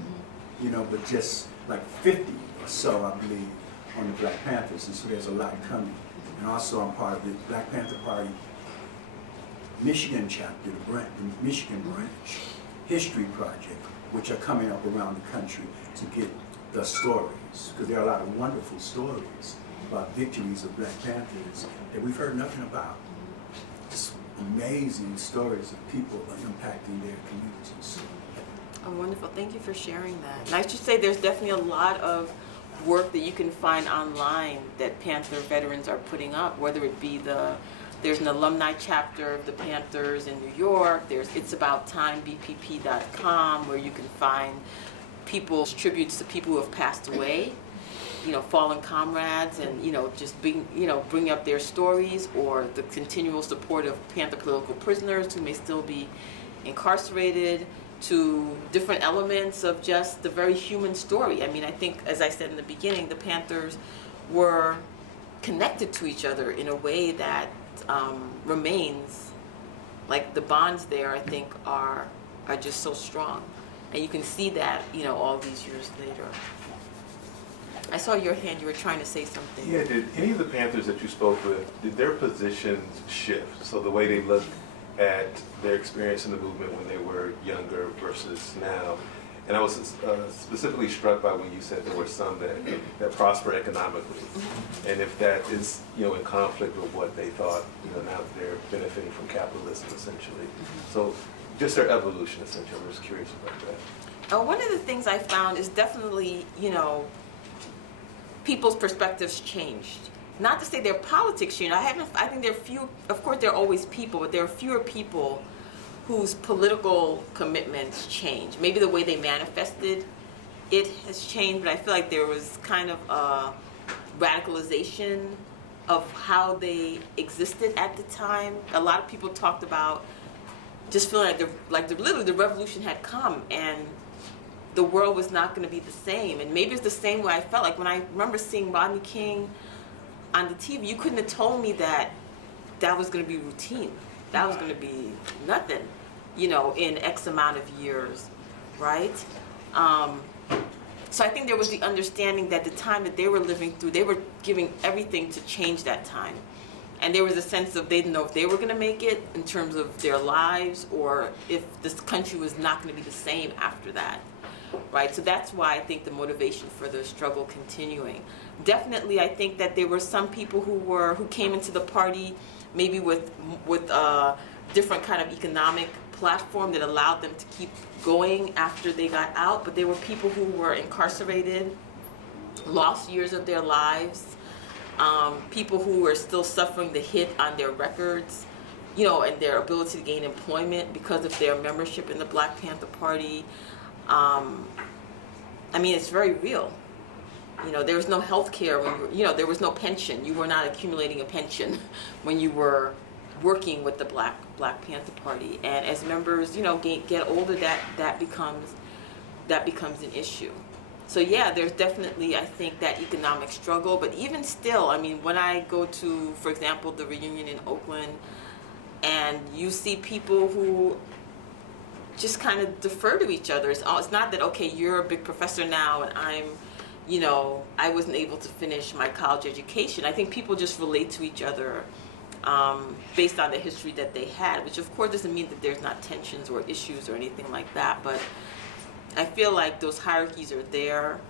but just like 50 or so, I believe, on the Black Panthers, and so there's a lot coming. And also I'm part of the Black Panther Party Michigan chapter, the Michigan branch, History Project, which are coming up around the country to get the stories, because there are a lot of wonderful stories about victories of Black Panthers that we've heard nothing about. Just amazing stories of people impacting their communities. Oh, wonderful. Thank you for sharing that. And I should say there's definitely a lot of work that you can find online that Panther veterans are putting up, whether it be there's an alumni chapter of the Panthers in New York, there's itsabouttime.bpp.com, where you can find people's tributes to people who have passed away, fallen comrades, and just bring up their stories, or the continual support of Panther political prisoners who may still be incarcerated, to different elements of just the very human story. I mean, I think, as I said in the beginning, the Panthers were connected to each other in a way that remains, like the bonds there, I think, are just so strong. And you can see that, all these years later. I saw your hand, you were trying to say something. Yeah, did any of the Panthers that you spoke with, did their positions shift? So the way they look at their experience in the movement when they were younger versus now. And I was specifically struck by when you said there were some that prosper economically. And if that is, in conflict with what they thought, now that they're benefiting from capitalism, essentially. So just their evolution, essentially. I'm just curious about that. One of the things I found is definitely, people's perspectives changed. Not to say their politics changed. I think there are few, of course there are always people, but there are fewer people whose political commitments change. Maybe the way they manifested it has changed, but I feel like there was kind of radicalization of how they existed at the time. A lot of people talked about just feeling literally the revolution had come and the world was not going to be the same. And maybe it's the same way I felt like when I remember seeing Rodney King on the TV. You couldn't have told me that was going to be routine. That was going to be nothing, in X amount of years, right? So I think there was the understanding that the time that they were living through, they were giving everything to change that time. And there was a sense of they didn't know if they were going to make it in terms of their lives or if this country was not going to be the same after that, right? So that's why I think the motivation for the struggle continuing. Definitely, I think that there were some people who came into the party maybe with a different kind of economic platform that allowed them to keep going after they got out, but there were people who were incarcerated, lost years of their lives, people who were still suffering the hit on their records, and their ability to gain employment because of their membership in the Black Panther Party. It's very real. There was no health care when there was no pension. You were not accumulating a pension when you were working with the Black Panther Party. And as members, get older, that becomes an issue. So yeah, there's definitely, I think, that economic struggle. But even still, when I go to, for example, the reunion in Oakland, and you see people who just kind of defer to each other. It's not that, okay, you're a big professor now and I'm, I wasn't able to finish my college education. I think people just relate to each other based on the history that they had, which of course doesn't mean that there's not tensions or issues or anything like that, but I feel like those hierarchies are there,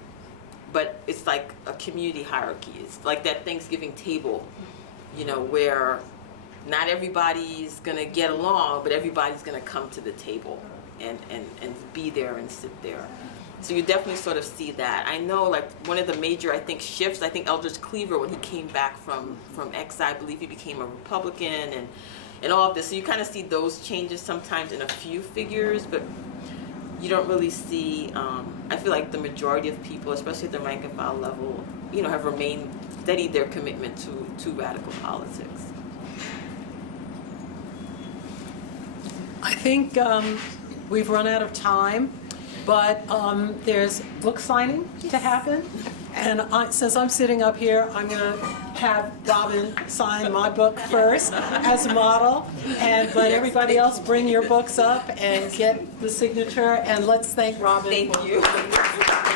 but it's like a community hierarchy. It's like that Thanksgiving table, where not everybody's gonna get along, but everybody's gonna come to the table and be there and sit there. So you definitely sort of see that. I know, like, one of the major, I think, shifts, I think Eldridge Cleaver, when he came back from exile, I believe he became a Republican and all of this. So you kind of see those changes sometimes in a few figures, but you don't really see, I feel like the majority of people, especially at the rank and file level, have remained steady their commitment to radical politics. I think we've run out of time, but there's book signing to happen. And since I'm sitting up here, I'm going to have Robyn sign my book first as a model, and let everybody else bring your books up and get the signature. And let's thank Robyn. Thank you.